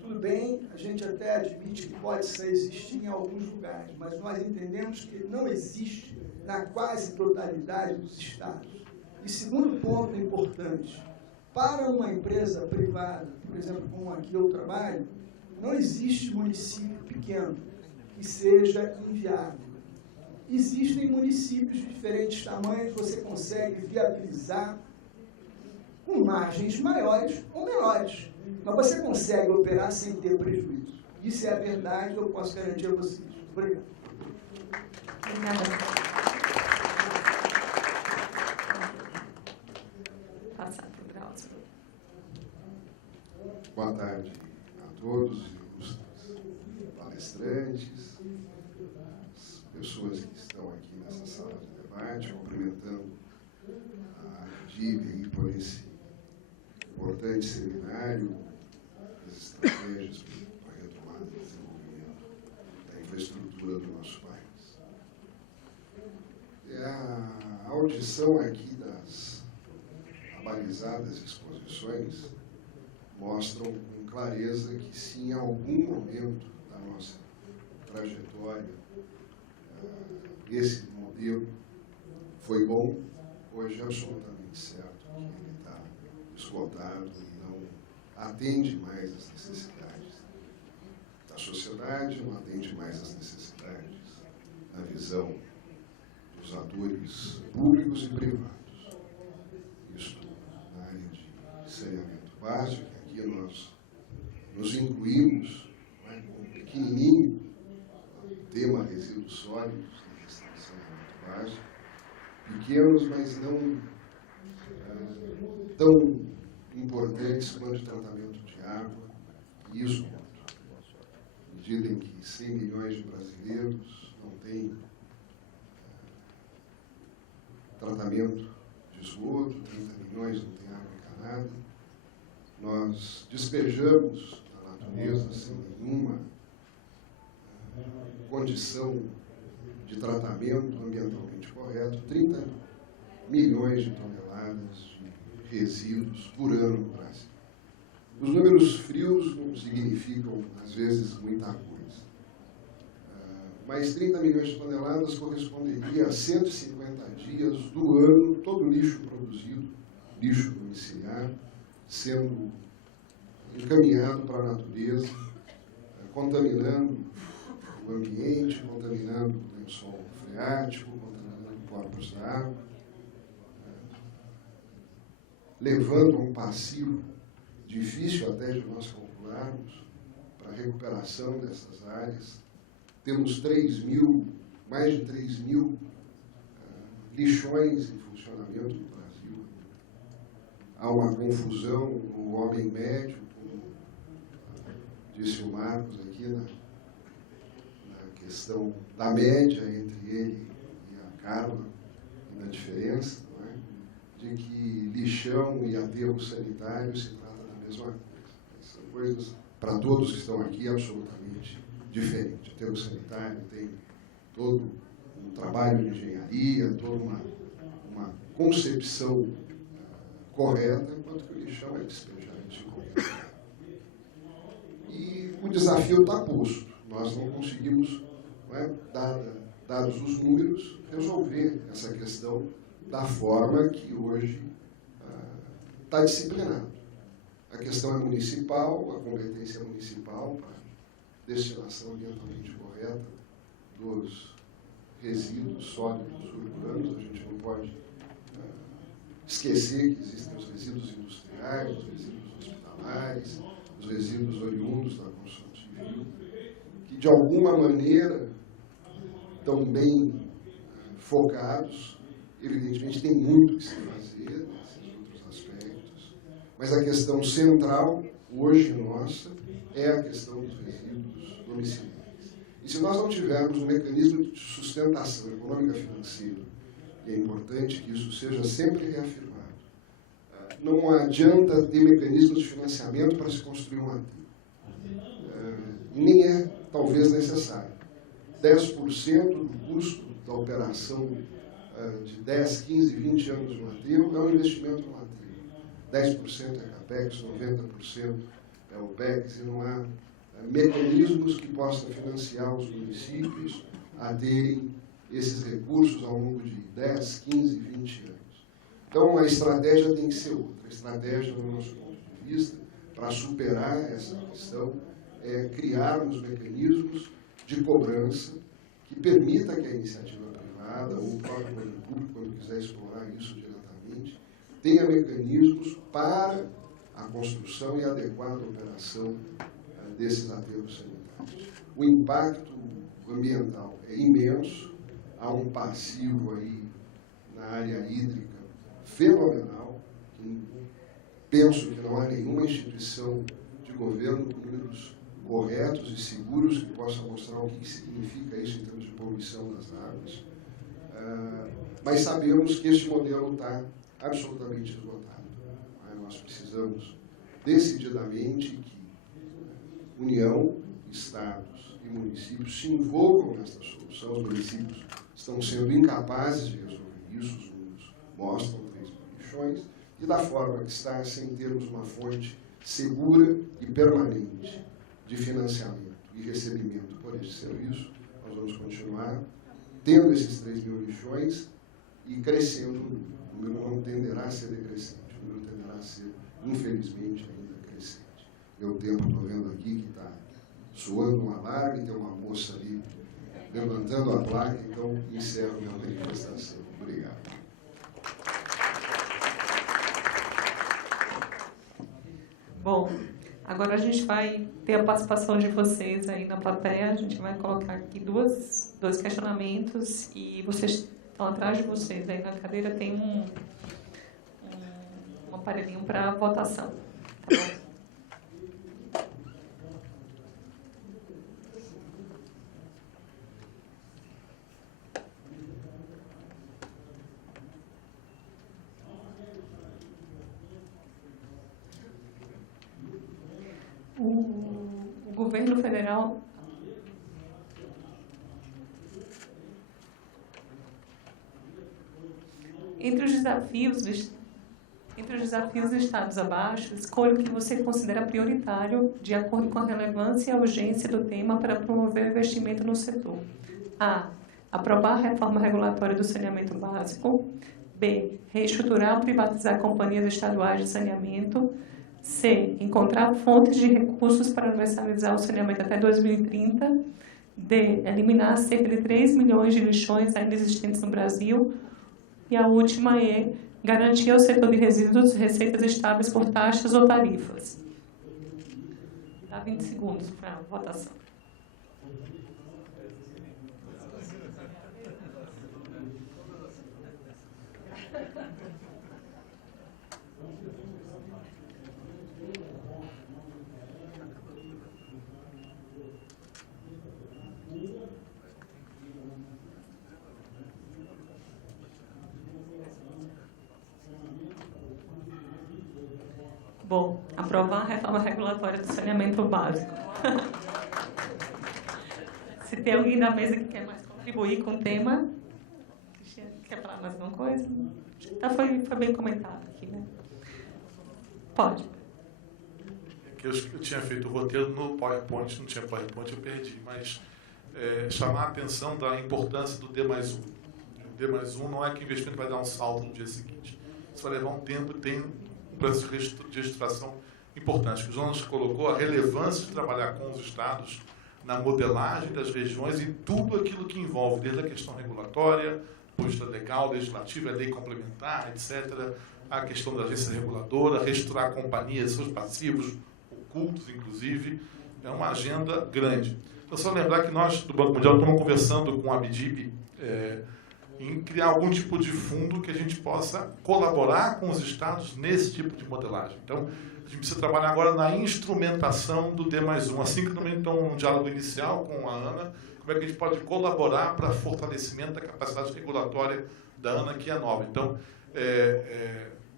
tudo bem, a gente até admite que pode existir em alguns lugares, mas nós entendemos que não existe na quase totalidade dos estados. E segundo ponto importante, para uma empresa privada, por exemplo, como aqui eu trabalho, não existe município pequeno que seja inviável. Existem municípios de diferentes tamanhos, você consegue viabilizar com margens maiores ou menores, mas você consegue operar sem ter prejuízo. Isso é a verdade, eu posso garantir a vocês. Obrigado. Obrigada. participou. Boa tarde a todos, ilustres palestrantes, as pessoas que estão aqui nessa sala de debate, cumprimentando a DIB por esse importante seminário, as estratégias para a retomada do desenvolvimento da infraestrutura do nosso país. A audição aqui das abalizadas exposições mostram com clareza que, se em algum momento da nossa trajetória esse modelo foi bom, hoje é absolutamente certo que ele está esgotado e não atende mais às necessidades da sociedade, não atende mais às necessidades da visão dos atores públicos e privados. Isto na área de saneamento básico. Aqui nós nos incluímos, né, com um pequenininho tema resíduos sólidos na questão de saneamento básico, pequenos, mas não tão importantes quanto o tratamento de água e esgoto. À medida em que 100 milhões de brasileiros não têm tratamento de esgoto, 30 milhões não têm água encanada, nós despejamos na natureza, sem nenhuma condição de tratamento ambientalmente correto, 30 milhões de toneladas de resíduos por ano no Brasil. Os números frios não significam, às vezes, muita coisa. Mas 30 milhões de toneladas corresponderia a 150 dias do ano, todo o lixo produzido, lixo domiciliar, sendo encaminhado para a natureza, contaminando o ambiente, contaminando o lençol freático, contaminando corpos d'água, levando a um passivo difícil até de nós calcularmos para a recuperação dessas áreas. Temos mais de 3 mil lixões em funcionamento no Brasil. Há uma confusão no homem médio, como disse o Marcos aqui, na questão da média entre ele e a Carla, e na diferença, não é? De que lixão e aterro sanitário se trata da mesma coisa. São coisas, para todos que estão aqui, absolutamente diferentes. Aterro sanitário tem todo um trabalho de engenharia, toda uma concepção correta, enquanto que o lixão é despejado de qualquer lugar. E o desafio está posto. Nós não conseguimos, não é, dados os números, resolver essa questão da forma que hoje está disciplinado. A questão é municipal, a competência é municipal para destinação ambientalmente correta dos resíduos sólidos urbanos. A gente não pode esquecer que existem os resíduos industriais, os resíduos hospitalares, os resíduos oriundos da construção civil, que de alguma maneira estão bem focados. Evidentemente tem muito que se fazer nesses outros aspectos, mas a questão central hoje nossa é a questão dos resíduos domiciliares. E se nós não tivermos um mecanismo de sustentação econômica financeira, e é importante que isso seja sempre reafirmado, não adianta ter mecanismos de financiamento para se construir um aterro. Nem é, talvez, necessário. 10% do custo da operação de 10, 15, 20 anos no aterro é um investimento no aterro. 10% é CAPEX, 90% é OPEX, e não há mecanismos que possam financiar os municípios a terem esses recursos ao longo de 10, 15, 20 anos. Então, a estratégia tem que ser outra. A estratégia, do nosso ponto de vista, para superar essa questão, é criarmos mecanismos de cobrança que permita que a iniciativa privada ou o próprio poder público, quando quiser explorar isso diretamente, tenha mecanismos para a construção e adequada operação desses aterros sanitários. O impacto ambiental é imenso, há um passivo aí na área hídrica fenomenal, que penso que não há nenhuma instituição de governo com números corretos e seguros que possa mostrar o que significa isso em termos de poluição das águas. Mas sabemos que este modelo está absolutamente esgotado. Nós precisamos decididamente que União, Estados e municípios se envolvam nesta solução. Os municípios estão sendo incapazes de resolver isso, os números mostram 3 milhões, e da forma que está, sem termos uma fonte segura e permanente de financiamento e recebimento por este serviço, nós vamos continuar tendo esses 3 mil lixões e crescendo o número. O número não tenderá a ser decrescente, o número tenderá a ser, infelizmente, ainda crescente. Meu tempo, estou vendo aqui que está soando um alarme, tem uma moça ali levantando a placa, então encerro minha manifestação. Obrigado. Bom, agora a gente vai ter a participação de vocês aí na plateia. A gente vai colocar aqui dois questionamentos e vocês estão atrás de vocês. Aí na cadeira tem um aparelhinho para votação. Tá bom? O governo federal entre os desafios listados abaixo, escolha o que você considera prioritário de acordo com a relevância e a urgência do tema para promover o investimento no setor. A. Aprovar a reforma regulatória do saneamento básico. B. Reestruturar ou privatizar companhias estaduais de saneamento. C. Encontrar fontes de recursos para universalizar o saneamento até 2030. D. Eliminar cerca de 3 milhões de lixões ainda existentes no Brasil. E a última é garantir ao setor de resíduos receitas estáveis por taxas ou tarifas. Dá 20 segundos para a votação. Bom, aprovar a reforma regulatória do saneamento básico. Se tem alguém da mesa que quer mais contribuir com o tema, quer falar mais alguma coisa? Foi bem comentado aqui, né? Pode. Eu tinha feito o roteiro no PowerPoint, não tinha PowerPoint, eu perdi, mas chamar a atenção da importância do D+1. O D+1 não é que o investimento vai dar um salto no dia seguinte. Isso vai levar um tempo e tem processo de reestruturação importante. O Jonas colocou a relevância de trabalhar com os estados na modelagem das regiões e tudo aquilo que envolve, desde a questão regulatória, política legal, legislativa, lei complementar, etc., a questão da agência reguladora, reestruturar companhias, seus passivos, ocultos, inclusive, é uma agenda grande. Então, só lembrar que nós, do Banco Mundial, estamos conversando com a ABDIB em criar algum tipo de fundo que a gente possa colaborar com os estados nesse tipo de modelagem. Então, a gente precisa trabalhar agora na instrumentação do D+1. Assim que também estão um diálogo inicial com a ANA, como é que a gente pode colaborar para fortalecimento da capacidade regulatória da ANA, que é nova. Então,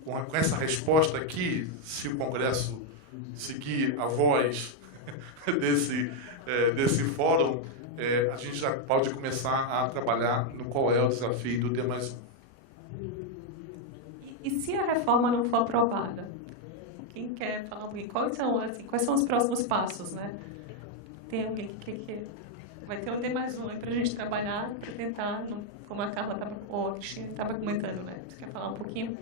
com essa resposta aqui, se o Congresso seguir a voz desse fórum, a gente já pode começar a trabalhar no qual é o desafio do D+1. E se a reforma não for aprovada? Quem quer falar um pouquinho? Quais são os próximos passos, né? Tem alguém que vai ter um D+1 aí para a gente trabalhar, para tentar, como a Carla ou a Cristina estava comentando, né? Você quer falar um pouquinho?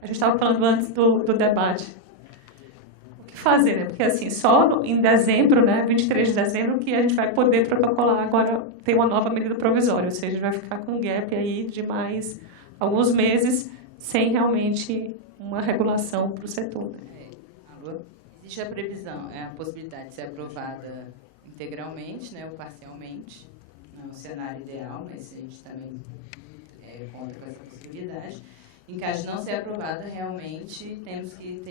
A gente estava falando antes do debate. O que fazer, né? Porque assim, só em dezembro, né, 23 de dezembro, que a gente vai poder protocolar agora, ter uma nova medida provisória, ou seja, a gente vai ficar com um gap aí de mais alguns meses sem realmente uma regulação para o setor. Né? Existe a previsão, a possibilidade de ser aprovada integralmente, né, ou parcialmente, não é um cenário ideal, mas a gente também conta com essa possibilidade. Em caso de não ser aprovada, realmente temos que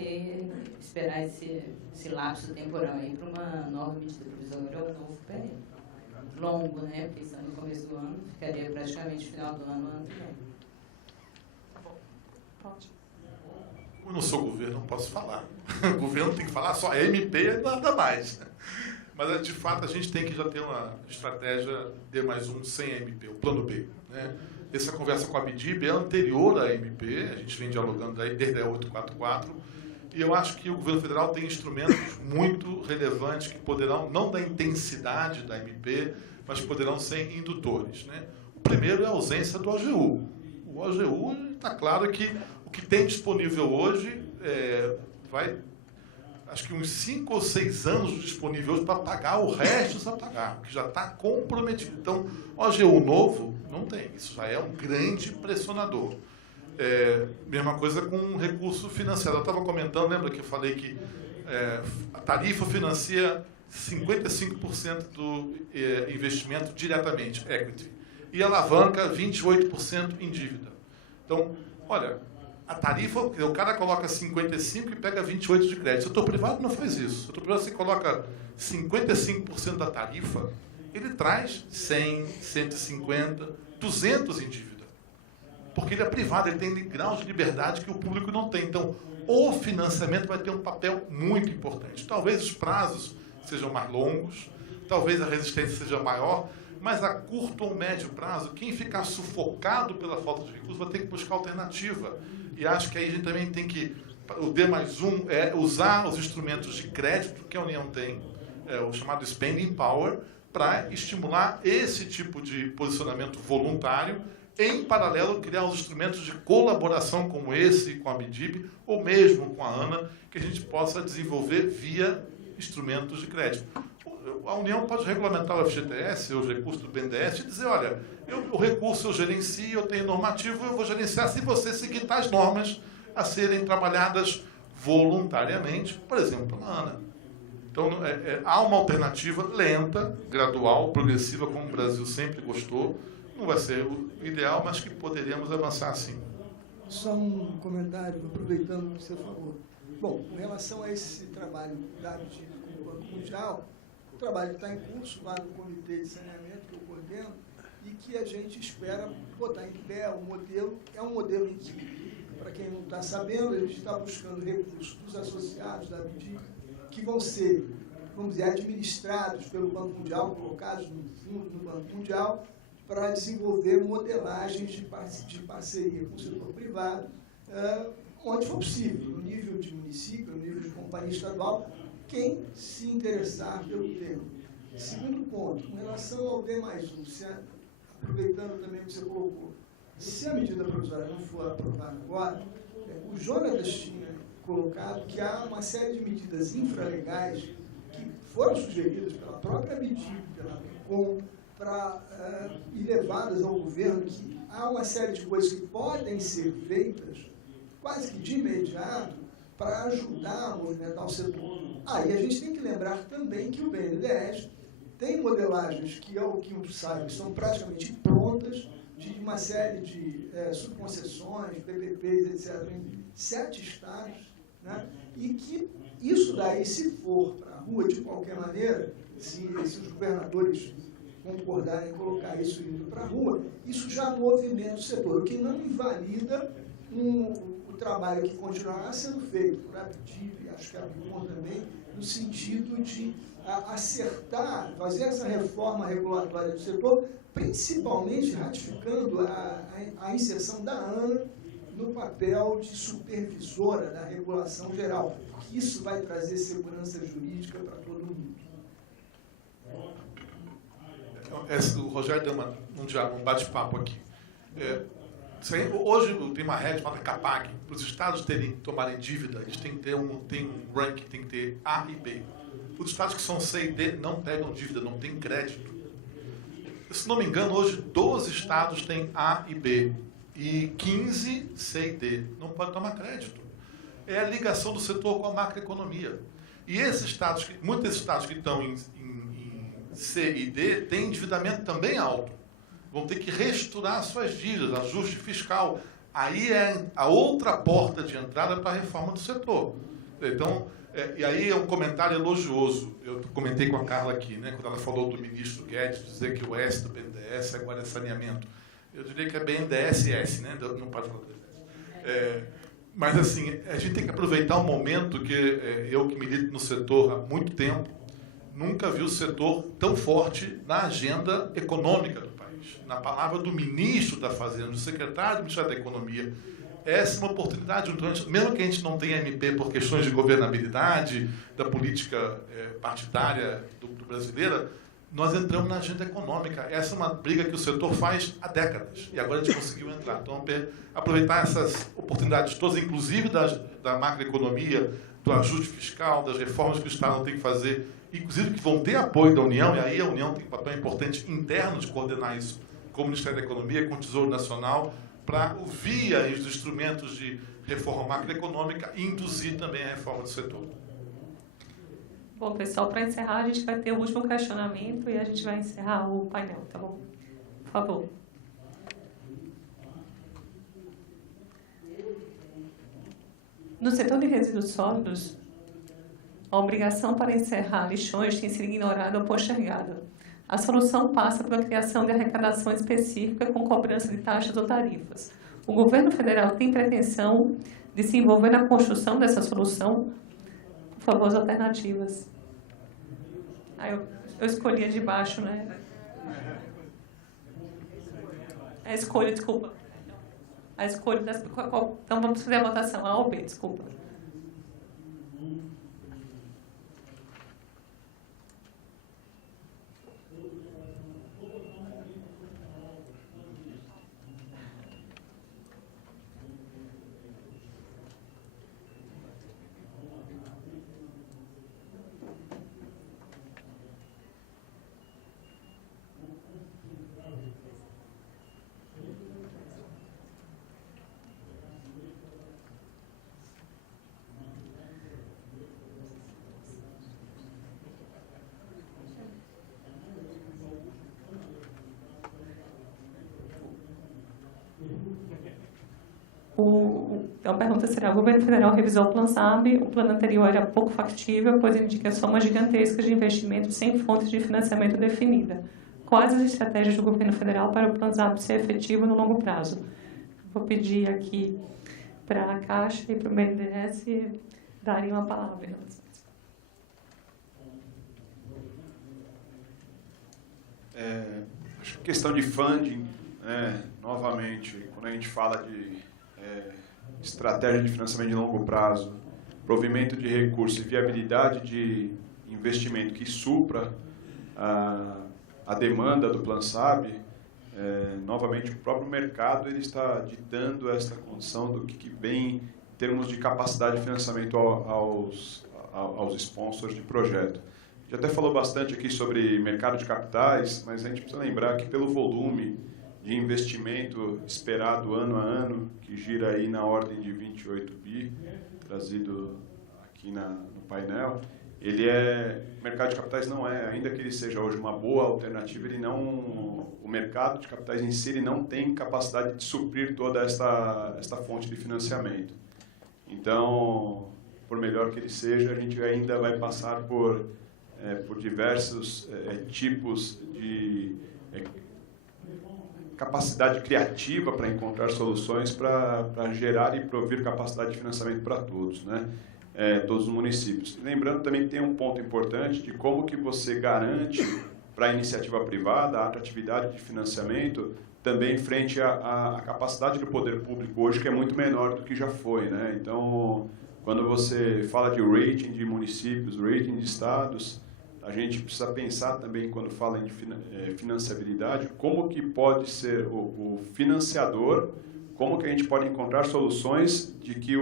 esperar esse lapso temporal aí para uma nova medida provisória ou um novo período. Longo, né? Porque estamos no começo do ano, ficaria praticamente final do ano que vem. Pode. Eu não sou governo, não posso falar. O governo tem que falar só MP e nada mais. Mas, de fato, a gente tem que já ter uma estratégia D+1 sem a MP, o plano B. Né? Essa conversa com a Abdib é anterior à MP, a gente vem dialogando desde a 844, e eu acho que o governo federal tem instrumentos muito relevantes que poderão, não da intensidade da MP, mas poderão ser indutores. Né? O primeiro é a ausência do OGU. O OGU, está claro que o que tem disponível hoje vai, acho que uns 5 ou 6 anos disponível hoje para pagar o resto a pagar, que já está comprometido. Então, OGU novo não tem, isso já é um grande pressionador. Mesma coisa com recurso financeiro. Eu estava comentando, lembra que eu falei que a tarifa financia 55% do investimento diretamente, equity, e alavanca 28% em dívida. Então, olha, a tarifa, o cara coloca 55% e pega 28% de crédito. O setor privado não faz isso. O setor privado, você coloca 55% da tarifa, ele traz 100, 150, 200 em dívida. Porque ele é privado, ele tem graus de liberdade que o público não tem. Então, o financiamento vai ter um papel muito importante. Talvez os prazos sejam mais longos, talvez a resistência seja maior, mas a curto ou médio prazo, quem ficar sufocado pela falta de recursos vai ter que buscar alternativa. E acho que aí a gente também tem que... O D+1 é usar os instrumentos de crédito que a União tem, o chamado Spending Power, para estimular esse tipo de posicionamento voluntário, em paralelo, criar os instrumentos de colaboração como esse com a Abdib, ou mesmo com a ANA, que a gente possa desenvolver via instrumentos de crédito. A União pode regulamentar o FGTS, os recursos do BNDES, e dizer, olha, o recurso eu gerencio, eu tenho normativo, eu vou gerenciar se você seguir tais normas a serem trabalhadas voluntariamente, por exemplo, na ANA. Então, há uma alternativa lenta, gradual, progressiva, como o Brasil sempre gostou. Não vai ser o ideal, mas que poderíamos avançar sim. Só um comentário, aproveitando o que você falou. Bom, em relação a esse trabalho da Abdib com o Banco Mundial, o trabalho está em curso lá no Comitê de Saneamento, que eu coordeno, e que a gente espera botar em pé o modelo. É um modelo em que, para quem não está sabendo, a gente está buscando recursos dos associados da Abdib, que vão ser, vamos dizer, administrados pelo Banco Mundial, colocados no fundo do Banco Mundial, para desenvolver modelagens de parceria com o setor privado, onde for possível, no nível de município, no nível de companhia estadual, quem se interessar pelo tema. Segundo ponto, com relação ao D+1, aproveitando também o que você colocou, se a medida provisória não for aprovada agora, o Jonatas tinha colocado que há uma série de medidas infralegais que foram sugeridas pela própria Abdib, pela PECOM, e levadas ao governo, que há uma série de coisas que podem ser feitas quase que de imediato para ajudar a movimentar o setor. E a gente tem que lembrar também que o BNDES tem modelagens que, ao que eu saiba, estão praticamente prontas, de uma série de subconcessões, PPPs, etc., em 7 estados, né? E que isso daí, se for para a rua, de qualquer maneira, se os governadores concordarem em colocar isso indo para a rua, isso já movimenta o setor, o que não invalida o trabalho que continuará sendo feito por Abdib, acho que a BICOM também, no sentido de acertar, fazer essa reforma regulatória do setor, principalmente ratificando a inserção da ANA no papel de supervisora da regulação geral, porque isso vai trazer segurança jurídica para todo mundo. O Rogério deu um bate-papo aqui. Hoje tem uma regra chamada CAPAG. Para os estados tomarem dívida, eles têm que ter um ranking, tem que ter A e B. Os estados que são C e D não pegam dívida, não têm crédito. Se não me engano, hoje 12 estados têm A e B e 15 C e D. Não pode tomar crédito. É a ligação do setor com a macroeconomia. E muitos desses estados que estão em C e D têm endividamento também alto. Vão ter que reestruturar suas dívidas, ajuste fiscal. aí é a outra porta de entrada para a reforma do setor. Então, e aí é um comentário elogioso. Eu comentei com a Carla aqui, né, quando ela falou do ministro Guedes, dizer que o S do BNDES agora é saneamento. Eu diria que é BNDES, né? Não pode falar BNDES. Mas, assim, a gente tem que aproveitar um momento que eu, que milito no setor há muito tempo, nunca vi o setor tão forte na agenda econômica do país. Na palavra do ministro da Fazenda, do secretário do Ministério da Economia. Essa é uma oportunidade, mesmo que a gente não tenha MP por questões de governabilidade, da política partidária do brasileira, nós entramos na agenda econômica. Essa é uma briga que o setor faz há décadas, e agora a gente conseguiu entrar. Então, aproveitar essas oportunidades todas, inclusive da macroeconomia, do ajuste fiscal, das reformas que o Estado tem que fazer, inclusive que vão ter apoio da União, e aí a União tem um papel importante interno de coordenar isso com o Ministério da Economia, com o Tesouro Nacional, para, via os instrumentos de reforma macroeconômica, induzir também a reforma do setor. Bom, pessoal, para encerrar, a gente vai ter o último questionamento e a gente vai encerrar o painel, tá bom? Por favor. No setor de resíduos sólidos, a obrigação para encerrar lixões tem sido ignorada ou postergada. A solução passa pela criação de arrecadação específica com cobrança de taxas ou tarifas. O governo federal tem pretensão de se envolver na construção dessa solução? Por favor, as alternativas. Eu escolhi a de baixo, né? A escolha, desculpa. A escolha das... Então, vamos fazer a votação. A ou B, desculpa. Então, a pergunta será: o governo federal revisou o Plano SAB, o plano anterior era pouco factível, pois indica somas gigantescas de investimentos sem fontes de financiamento definida. Quais as estratégias do governo federal para o Plano SAB ser efetivo no longo prazo? Vou pedir aqui para a Caixa e para o BNDES darem uma palavra. Acho que questão de funding, novamente, quando a gente fala de estratégia de financiamento de longo prazo, provimento de recursos e viabilidade de investimento que supra a demanda do Plano SAB, novamente o próprio mercado ele está ditando esta condição do que vem em termos de capacidade de financiamento aos sponsors de projeto. A gente até falou bastante aqui sobre mercado de capitais, mas a gente precisa lembrar que pelo volume de investimento esperado ano a ano, que gira aí na ordem de 28 bi, trazido aqui no painel, o mercado de capitais não ainda que ele seja hoje uma boa alternativa, o mercado de capitais em si ele não tem capacidade de suprir toda esta fonte de financiamento. Então, por melhor que ele seja, a gente ainda vai passar por diversos tipos de capacidade criativa para encontrar soluções para gerar e prover capacidade de financiamento para todos, né? Todos os municípios. Lembrando também que tem um ponto importante de como que você garante para a iniciativa privada a atratividade de financiamento também frente à capacidade do poder público hoje, que é muito menor do que já foi, né? Então, quando você fala de rating de municípios, rating de estados, a gente precisa pensar também, quando fala em financiabilidade, como que pode ser o financiador, como que a gente pode encontrar soluções de que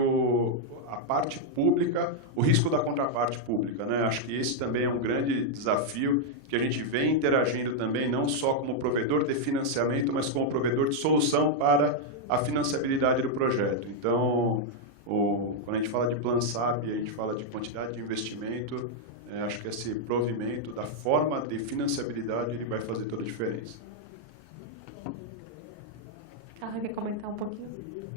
a parte pública, o risco da contraparte pública, né? Acho que esse também é um grande desafio que a gente vem interagindo também, não só como provedor de financiamento, mas como provedor de solução para a financiabilidade do projeto. Então, quando a gente fala de Plano SAB, a gente fala de quantidade de investimento, acho que esse provimento da forma de financiabilidade ele vai fazer toda a diferença. Carla, quer comentar um pouquinho?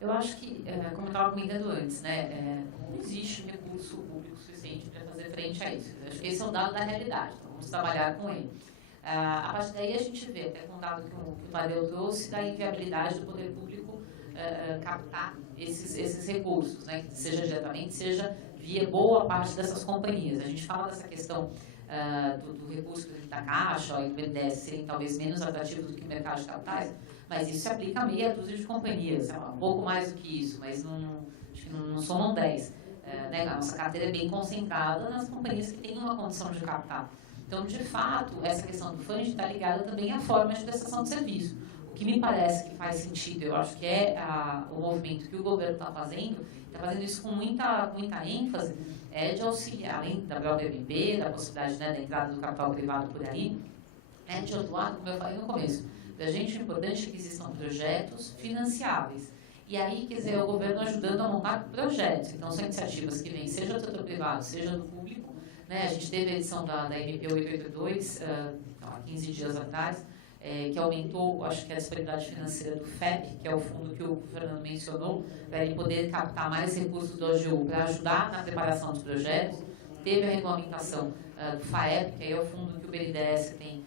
Eu acho que, como eu estava comentando antes, né, não existe recurso público suficiente para fazer frente a isso. Eu acho que esse é um dado da realidade, então vamos trabalhar com ele. A partir daí a gente vê, até com o dado que o Tadeu trouxe, da inviabilidade do poder público captar esses recursos, né, que seja diretamente, seja via boa parte dessas companhias. A gente fala dessa questão do recurso da Caixa e do BNDES serem talvez menos atrativos do que o mercado de capitais, mas isso se aplica a meia dúzia de companhias, um pouco mais do que isso, mas acho que não somam 10. Né? A nossa carteira é bem concentrada nas companhias que têm uma condição de captar. Então, de fato, essa questão do funding está ligada também à forma de prestação de serviço. O que me parece que faz sentido, eu acho que é o movimento que o governo está fazendo isso com muita ênfase, é de auxiliar, além da própria MP, da possibilidade, né, da entrada do capital privado por aí, de outro lado, como eu falei no começo, para a gente é importante que existam projetos financiáveis. E aí, quer dizer, o governo ajudando a montar projetos. Então, são iniciativas que vêm, seja do setor privado, seja do público. Né? A gente teve a edição da MP 882, há 15 dias atrás, que aumentou, acho que a disponibilidade financeira do FEP, que é o fundo que o Fernando mencionou, para ele poder captar mais recursos do OGU para ajudar na preparação dos projetos. Teve a regulamentação do FAEP, que aí é o fundo que o BNDES tem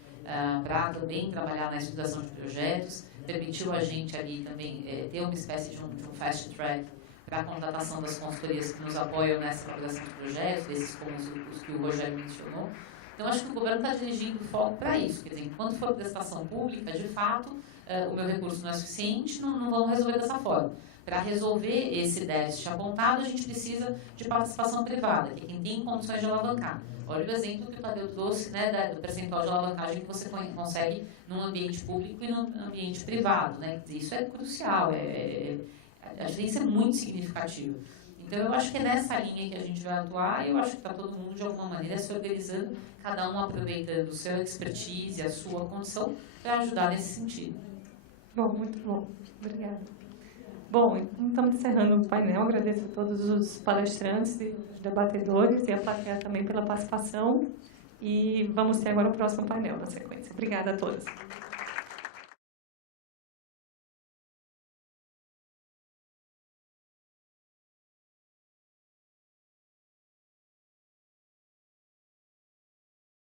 para também trabalhar na estruturação de projetos. Permitiu a gente ali também ter uma espécie de um fast track para a contratação das consultorias que nos apoiam nessa elaboração de projetos, desses como os que o Rogério mencionou. Então, acho que o governo está dirigindo o foco para isso. Quer dizer, enquanto for prestação pública, de fato, o meu recurso não é suficiente, não vamos resolver dessa forma. Para resolver esse déficit apontado, a gente precisa de participação privada, que é quem tem condições de alavancar. Olha o exemplo que o Tadeu trouxe, né, do percentual de alavancagem que você consegue num ambiente público e num ambiente privado. Né? Isso é crucial, a diferença é muito significativa. Então, eu acho que é nessa linha que a gente vai atuar e eu acho que está todo mundo, de alguma maneira, se organizando, cada um aproveitando o seu expertise, a sua condição, para ajudar nesse sentido. Bom, muito bom. Obrigada. Bom, então estamos encerrando o painel. Agradeço a todos os palestrantes e os debatedores e a plateia também pela participação. E vamos ter agora o próximo painel na sequência. Obrigada a todos.